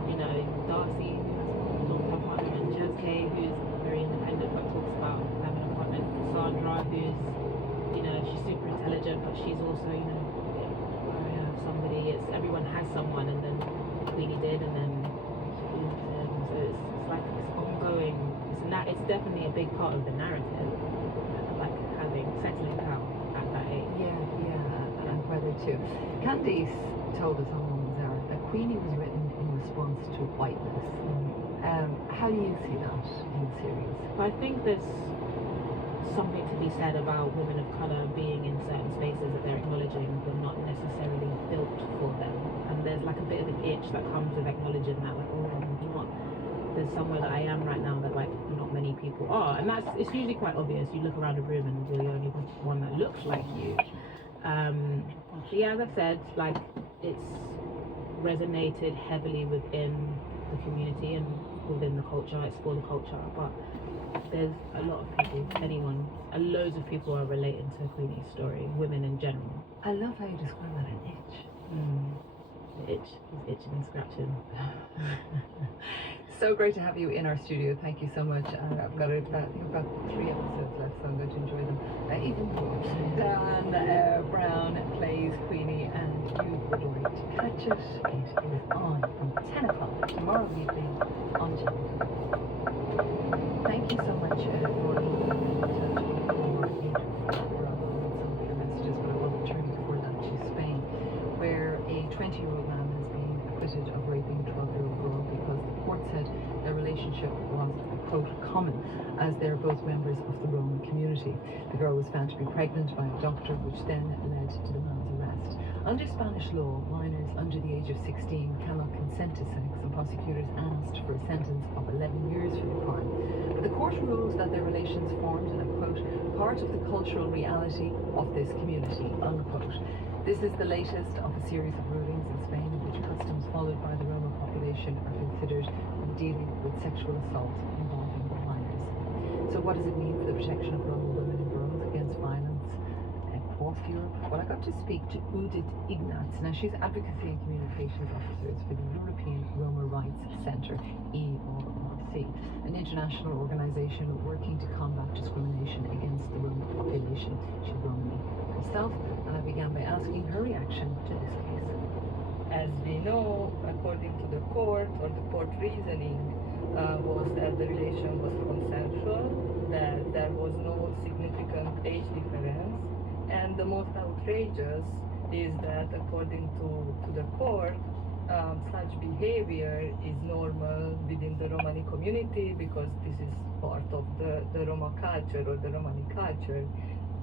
you know, Darcy, who has a long-term partner, and Chazke, who's very independent but talks about having a partner, Cassandra, who's, you know, she's super intelligent, but she's also, you know, I have somebody, everyone has someone, and then Queenie did, and then she left him, so it's like this ongoing. It's definitely a big part of the narrative, like settling down at that age. Yeah, and whether to. Candice told us on Woman's Hour that Queenie was written in response to whiteness. How do you see that in the series? I think there's something to be said about women of colour being in certain spaces that they're acknowledging but not necessarily built for them. And there's like a bit of an itch that comes with acknowledging that, like, there's somewhere that I am right now that like not many people are, and it's usually quite obvious. You look around a room and you're the only one that looks like you. But yeah, as I said, like it's resonated heavily within the community and within the culture. It's for the culture, but there's a lot of people, loads of people are relating to Queenie's story, women in general. I love how you describe that an itch. The itch is itching and scratching. So great to have you in our studio. Thank you so much. I've got about 3 episodes left, so I'm going to enjoy them even more. Dan Brown plays Queenie, and you would like to catch it. It is on from 10 o'clock tomorrow evening on Channel 4. Thank you so much for some of your messages, but I want to turn before that to Spain, where a 20-year-old man has been acquitted of raping a 12-year-old girl because the court said their relationship was, quote, common, as they're both members of the Roma community. The girl was found to be pregnant by a doctor, which then led to the man's arrest. Under Spanish law, minors under the age of 16 cannot consent to sex, and prosecutors asked for a sentence of 11 years for the crime. But the court ruled that their relations formed, and I quote, part of the cultural reality of this community, unquote. This is the latest of a series of rulings in Spain in which customs followed by the Roma population are considered when dealing with sexual assault involving minors. So what does it mean for the protection of Roma women and girls against violence across Europe? Well, I got to speak to Judith Ignatz. Now, she's Advocacy and Communications Officers for the European Roma Rights Centre, ERRC, an international organisation working to combat discrimination against the Roma population. She himself, and I began by asking her reaction to this case. As we know, according to the court, or the court reasoning, was that the relation was consensual, that there was no significant age difference, and the most outrageous is that according to the court, such behavior is normal within the Romani community because this is part of the Roma culture or the Romani culture.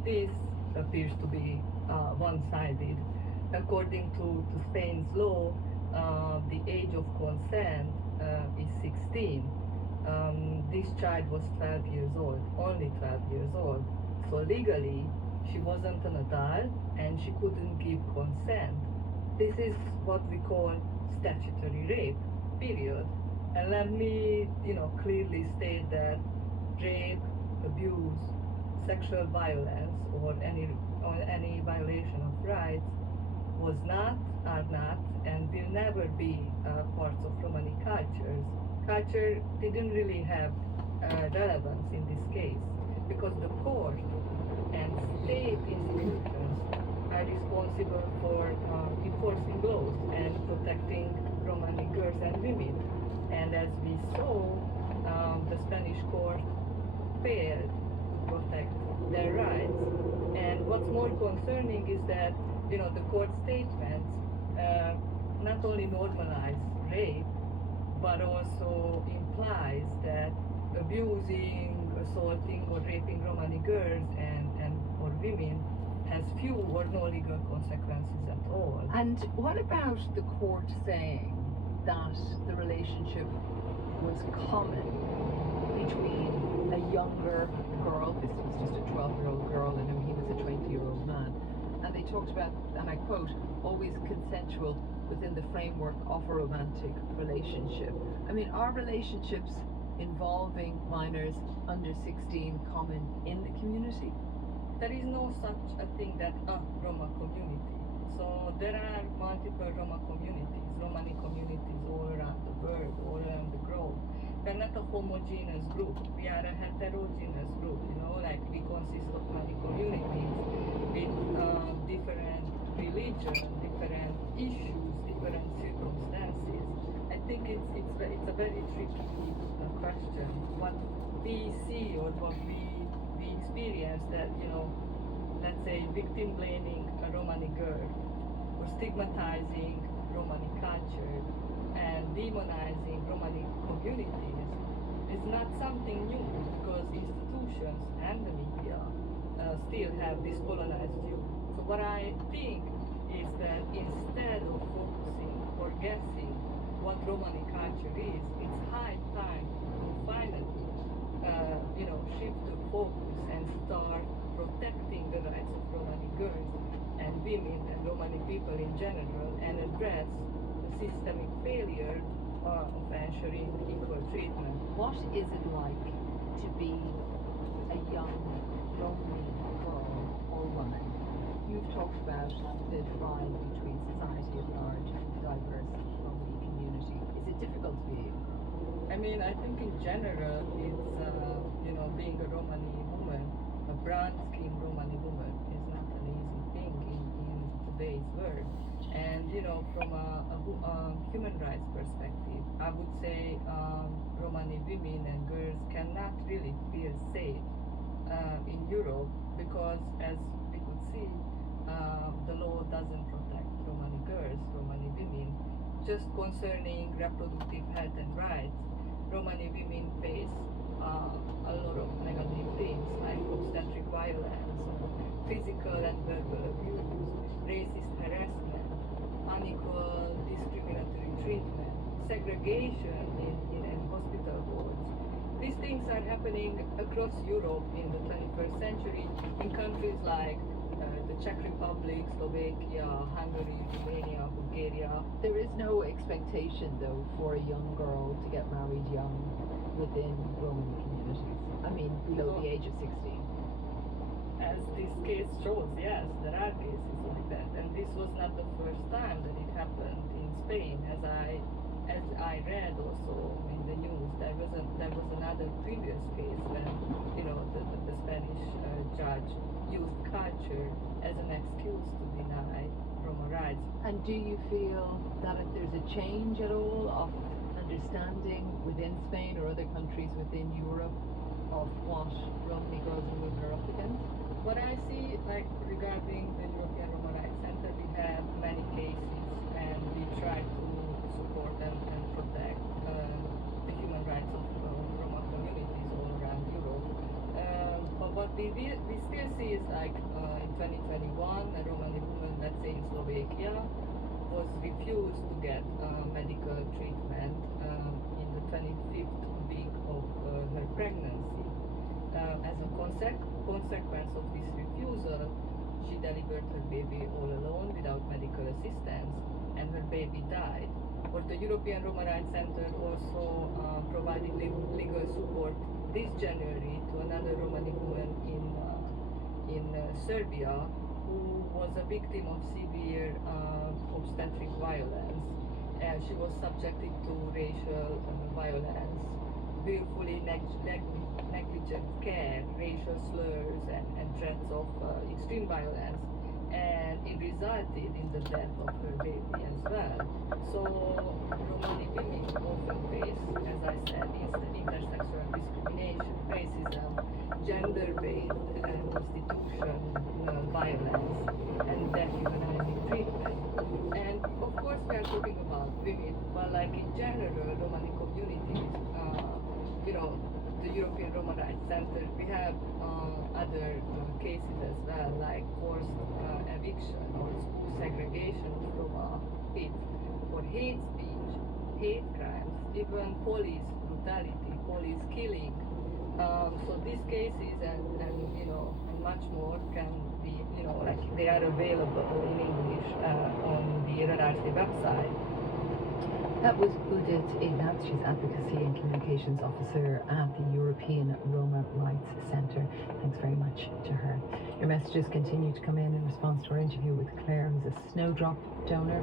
This appears to be one-sided. According to Spain's law, the age of consent is 16. This child was 12 years old, only 12 years old. So legally, she wasn't an adult and she couldn't give consent. This is what we call statutory rape, period. And let me, clearly state that rape, abuse, sexual violence, or any violation of rights was not, are not, and will never be parts of Romani cultures. Culture didn't really have relevance in this case because the court and state institutions are responsible for enforcing laws and protecting Romani girls and women. And as we saw, the Spanish court failed to protect their rights. And what's more concerning is that the court statements not only normalize rape, but also implies that abusing, assaulting, or raping Romani girls or women has few or no legal consequences at all. And what about the court saying that the relationship was common between a younger girl, this was just a 12-year-old girl, and he was a 20-year-old man, and they talked about, and I quote, always consensual within the framework of a romantic relationship. I mean, are relationships involving minors under 16 common in the community? There is no such a thing that a Roma community. So there are multiple Roma communities, Romani communities all around the world, all around the globe. We're not a homogeneous group. We are a heterogeneous group, like we consist of many communities with different religion, different issues, different circumstances. I think it's a very tricky question. What we see or what we experience that, let's say victim blaming a Romani girl or stigmatizing Romani culture and demonizing Romani communities is not something new because institutions and the media still have this colonized view. So what I think is that instead of focusing or guessing what Romani culture is, it's high time to finally, shift the focus and start protecting the rights of Romani girls and women and Romani people in general and address the systemic failure of ensuring equal treatment. What is it like to be a young Romani girl or woman? You've talked about the divide between society at large and diverse Romani community. Is it difficult to be? I mean, I think in general, it's, being a Romani woman, a brown skinned Romani woman is not an easy thing in today's world. And, from a human rights perspective, I would say Romani women and girls cannot really feel safe in Europe because, as we could see, the law doesn't protect Romani girls, Romani women. Just concerning reproductive health and rights, Romani women face a lot of negative things like obstetric violence, physical and verbal abuse, racist harassment, unequal discriminatory treatment, segregation in hospital wards. These things are happening across Europe in the 21st century in countries like the Czech Republic, Slovakia, Hungary, Romania, Bulgaria. There is no expectation, though, for a young girl to get married young within Roman communities. I mean, below the age of 16. As this case shows, yes, there are cases like that, and this was not the first time that it happened in Spain. As I read also in the news, there was another previous case when the Spanish judge used culture as an excuse to deny Roma rights. And do you feel that there's a change at all of understanding within Spain or other countries within Europe of what Romani girls and women are up against? What I see, like regarding the European Roma Rights Center, we have many cases and we try to support and protect the human rights of Roma communities all around Europe. But what we still see is like in 2021, a Romani woman, let's say in Slovakia, was refused to get medical treatment in the 25th week of her pregnancy. As a consequence of this refusal, she delivered her baby all alone without medical assistance, and her baby died. Or the European Roma Rights Center also provided legal support this January to another Romani woman in Serbia who was a victim of severe obstetric violence. She was subjected to racial violence, willfully negligent care, racial slurs, and threats of extreme violence, and it resulted in the death of her baby as well. So Romani women often face, as I said, intersexual discrimination, racism, gender-based institutional violence, and dehumanizing treatment. And of course we are talking about women, but like in general, Romani communities, the European Roma Rights Center, we have other cases as well, like forced eviction or school segregation of Roma kids, or hate speech, hate crimes, even police brutality, police killing. So these cases and much more can be, like they are available in English on the RRC website. That was Udit Ignat, she's Advocacy and Communications Officer at the European Roma Rights Centre. Thanks very much to her. Your messages continue to come in response to our interview with Claire, who's a Snowdrop donor.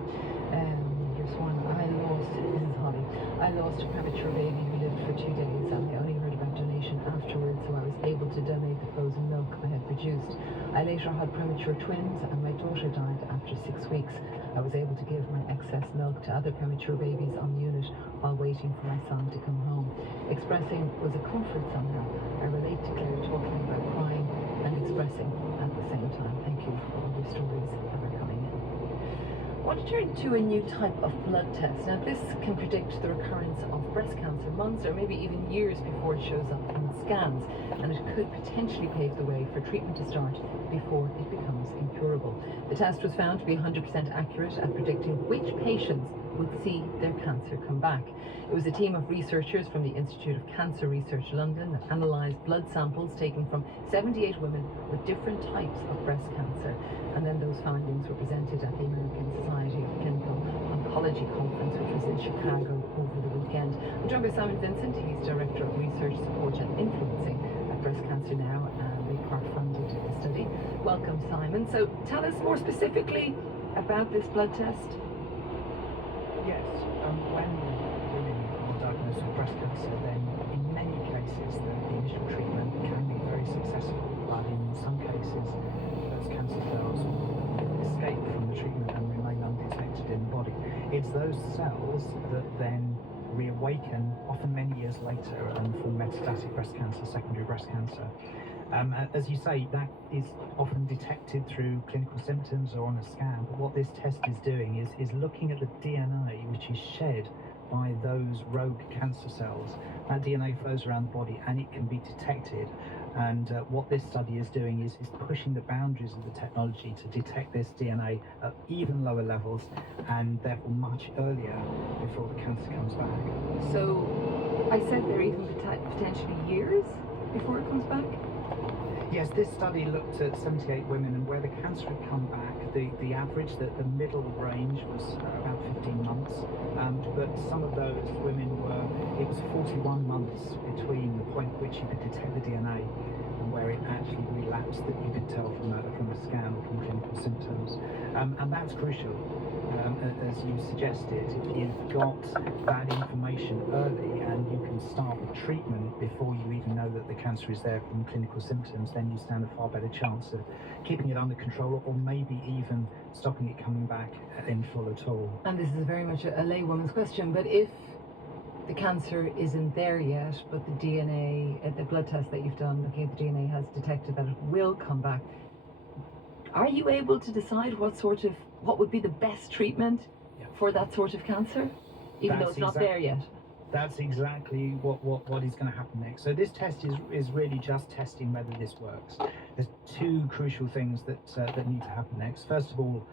Here's one. This is Holly. I lost a premature baby who lived for 2 days, and I only heard about donation afterwards, so I was able to donate the frozen milk I had produced. I later had premature twins, and my daughter died after 6 weeks. I was able to give my excess milk to other premature babies on the unit while waiting for my son to come home. Expressing was a comfort somehow. I relate to Claire talking about crying and expressing at the same time. Thank you for all your stories that are coming in. I want to turn to a new type of blood test. Now this can predict the recurrence of breast cancer months or maybe even years before it shows up on scans, and it could potentially pave the way for treatment to start before it becomes incurable. The test was found to be 100% accurate at predicting which patients would see their cancer come back. It was a team of researchers from the Institute of Cancer Research London that analysed blood samples taken from 78 women with different types of breast cancer, and then those findings were presented at the American Society of Clinical Oncology Conference, which was in Chicago over the weekend. I'm joined by Simon Vincent. He's Director of Research Support and Influencing at Breast Cancer Now, and they part-funded the study. Welcome, Simon. So tell us more specifically about this blood test. Yes, when women are diagnosed with breast cancer, then in many cases the initial treatment can be very successful, but in some cases those cancer cells will escape from the treatment and remain undetected in the body. It's those cells that then reawaken, often many years later, and form metastatic breast cancer, secondary breast cancer. As you say, that is often detected through clinical symptoms or on a scan, but what this test is doing is looking at the DNA which is shed by those rogue cancer cells. That DNA flows around the body and it can be detected, and what this study is doing is pushing the boundaries of the technology to detect this DNA at even lower levels and therefore much earlier before the cancer comes back. So I said there are even potentially years before it comes back? Yes, this study looked at 78 women, and where the cancer had come back, the average, the middle range was about 15 months, but some of those women it was 41 months between the point at which you could detect the DNA and where it actually relapsed that you could tell from a scan or from clinical symptoms. And that's crucial. As you suggested, if you've got that information early and you can start the treatment before you even know that the cancer is there from clinical symptoms, then you stand a far better chance of keeping it under control or maybe even stopping it coming back in full at all. And this is very much a laywoman's question, but if the cancer isn't there yet, but the DNA, the blood test that you've done looking at the DNA has detected that it will come back, are you able to decide what would be the best treatment for that sort of cancer, even though it's not there yet? That's exactly what is going to happen next. So this test is really just testing whether this works. There's two crucial things that need to happen next. First of all,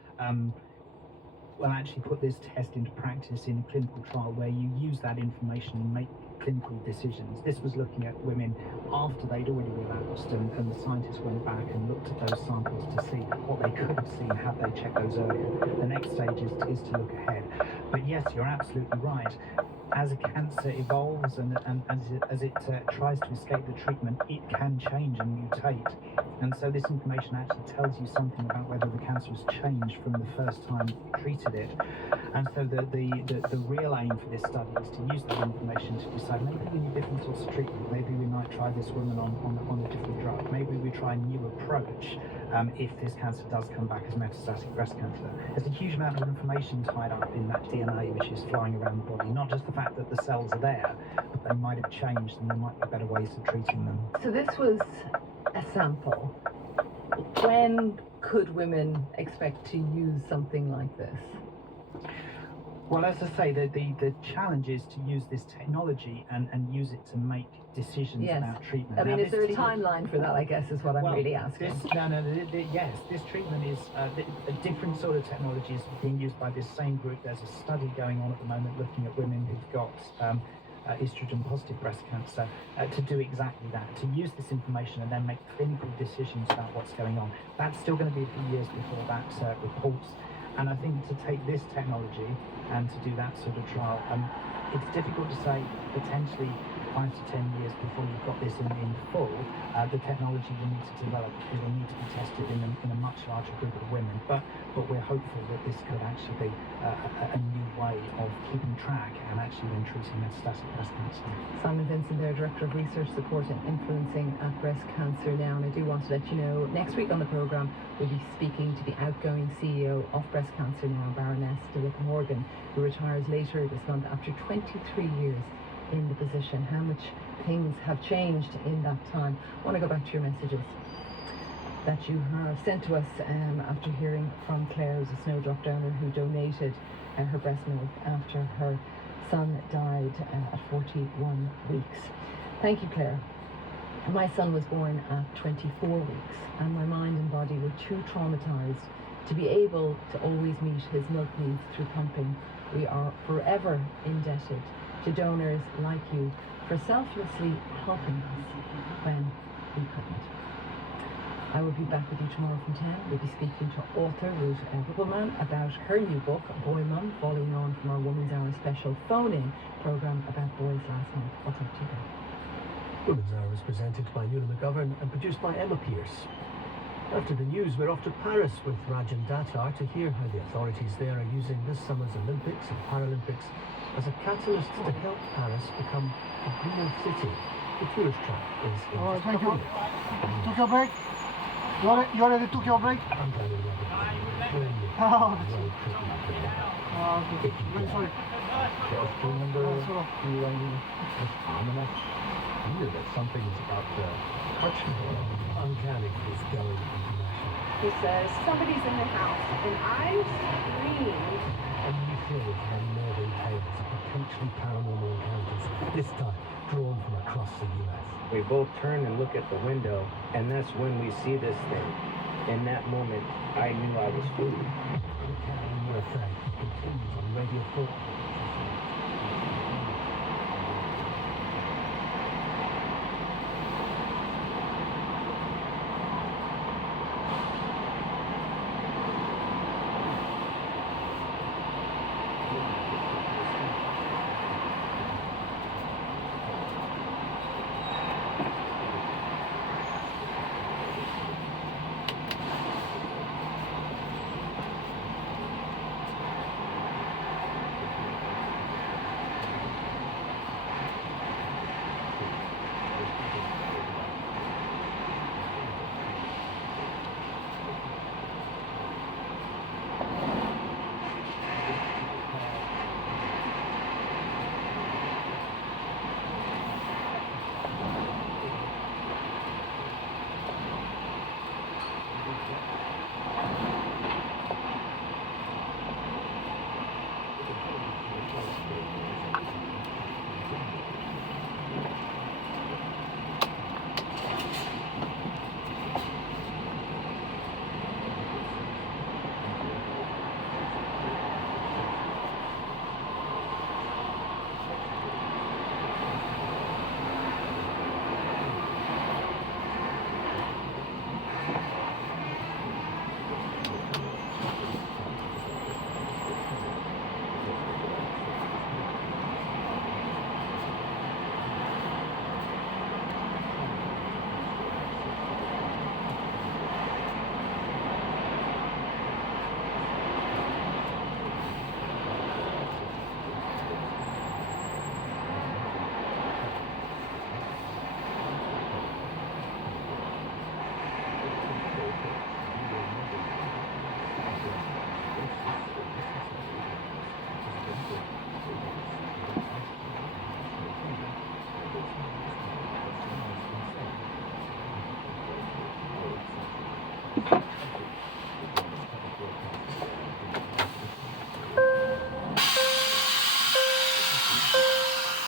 we'll actually put this test into practice in a clinical trial where you use that information and make clinical decisions. This was looking at women after they'd already relapsed, and the scientists went back and looked at those samples to see what they could have seen had they checked those earlier. The next stage is to look ahead. But yes, you're absolutely right. As a cancer evolves and as it tries to escape the treatment, it can change and mutate. And so this information actually tells you something about whether the cancer has changed from the first time you treated it. And so the real aim for this study is to use that information to decide maybe we need different sorts of treatment. Maybe we might try this woman on a different drug. Maybe we try a new approach if this cancer does come back as metastatic breast cancer. There's a huge amount of information tied up in that DNA which is flying around the body, not just the fact that the cells are there, but they might have changed and there might be better ways of treating them. So this was a sample. When could women expect to use something like this? Well, as I say, the challenge is to use this technology and use it to make decisions about treatment. I mean, is there a timeline for that, I guess, is what I'm really asking. Yes, this treatment is a different sort of technology is being used by this same group. There's a study going on at the moment looking at women who've got estrogen-positive breast cancer to do exactly that, to use this information and then make clinical decisions about what's going on. That's still going to be a few years before that reports. And I think to take this technology and to do that sort of trial, it's difficult to say potentially 5 to 10 years before you've got this in full. The technology will need to develop. It will need to be tested in a much larger group of women. But we're hopeful that this could actually be a new way of keeping track and actually then treating metastatic breast cancer. Simon Vincent there, Director of Research Support and Influencing at Breast Cancer Now. And I do want to let you know, next week on the programme, we'll be speaking to the outgoing CEO of Breast Cancer Now, Baroness Dilip Morgan, who retires later this month after 23 years in the position. How much things have changed in that time. I want to go back to your messages that you have sent to us after hearing from Claire, who's a snowdrop donor who donated her breast milk after her son died at 41 weeks. Thank you, Claire. My son was born at 24 weeks and my mind and body were too traumatized to be able to always meet his milk needs through pumping. We are forever indebted to donors like you for selflessly helping us when we couldn't. I will be back with you tomorrow from 10. We'll be speaking to author Ruth Rippleman about her new book, Boy Mum, following on from our Women's Hour special phone-in programme about boys last month. I'll talk to you then. Women's Hour is presented by Nuala McGovern and produced by Emma Pierce. After the news, we're off to Paris with Rajan Datar to hear how the authorities there are using this summer's Olympics and Paralympics as a catalyst to help Paris become a greener city. The tourist track is in just a couple of minutes. Took your break? You already took your break? I'm going to okay. Very sorry. Remember I knew that something is about to touch me. Uncanny is going international. He says, somebody's in the house, and I screamed. A new series from Northern Tales of potentially paranormal encounters, this time drawn from across the US. We both turn and look at the window, and that's when we see this thing. In that moment, I knew I was fooled. Uncanny USA continues on Radio 4.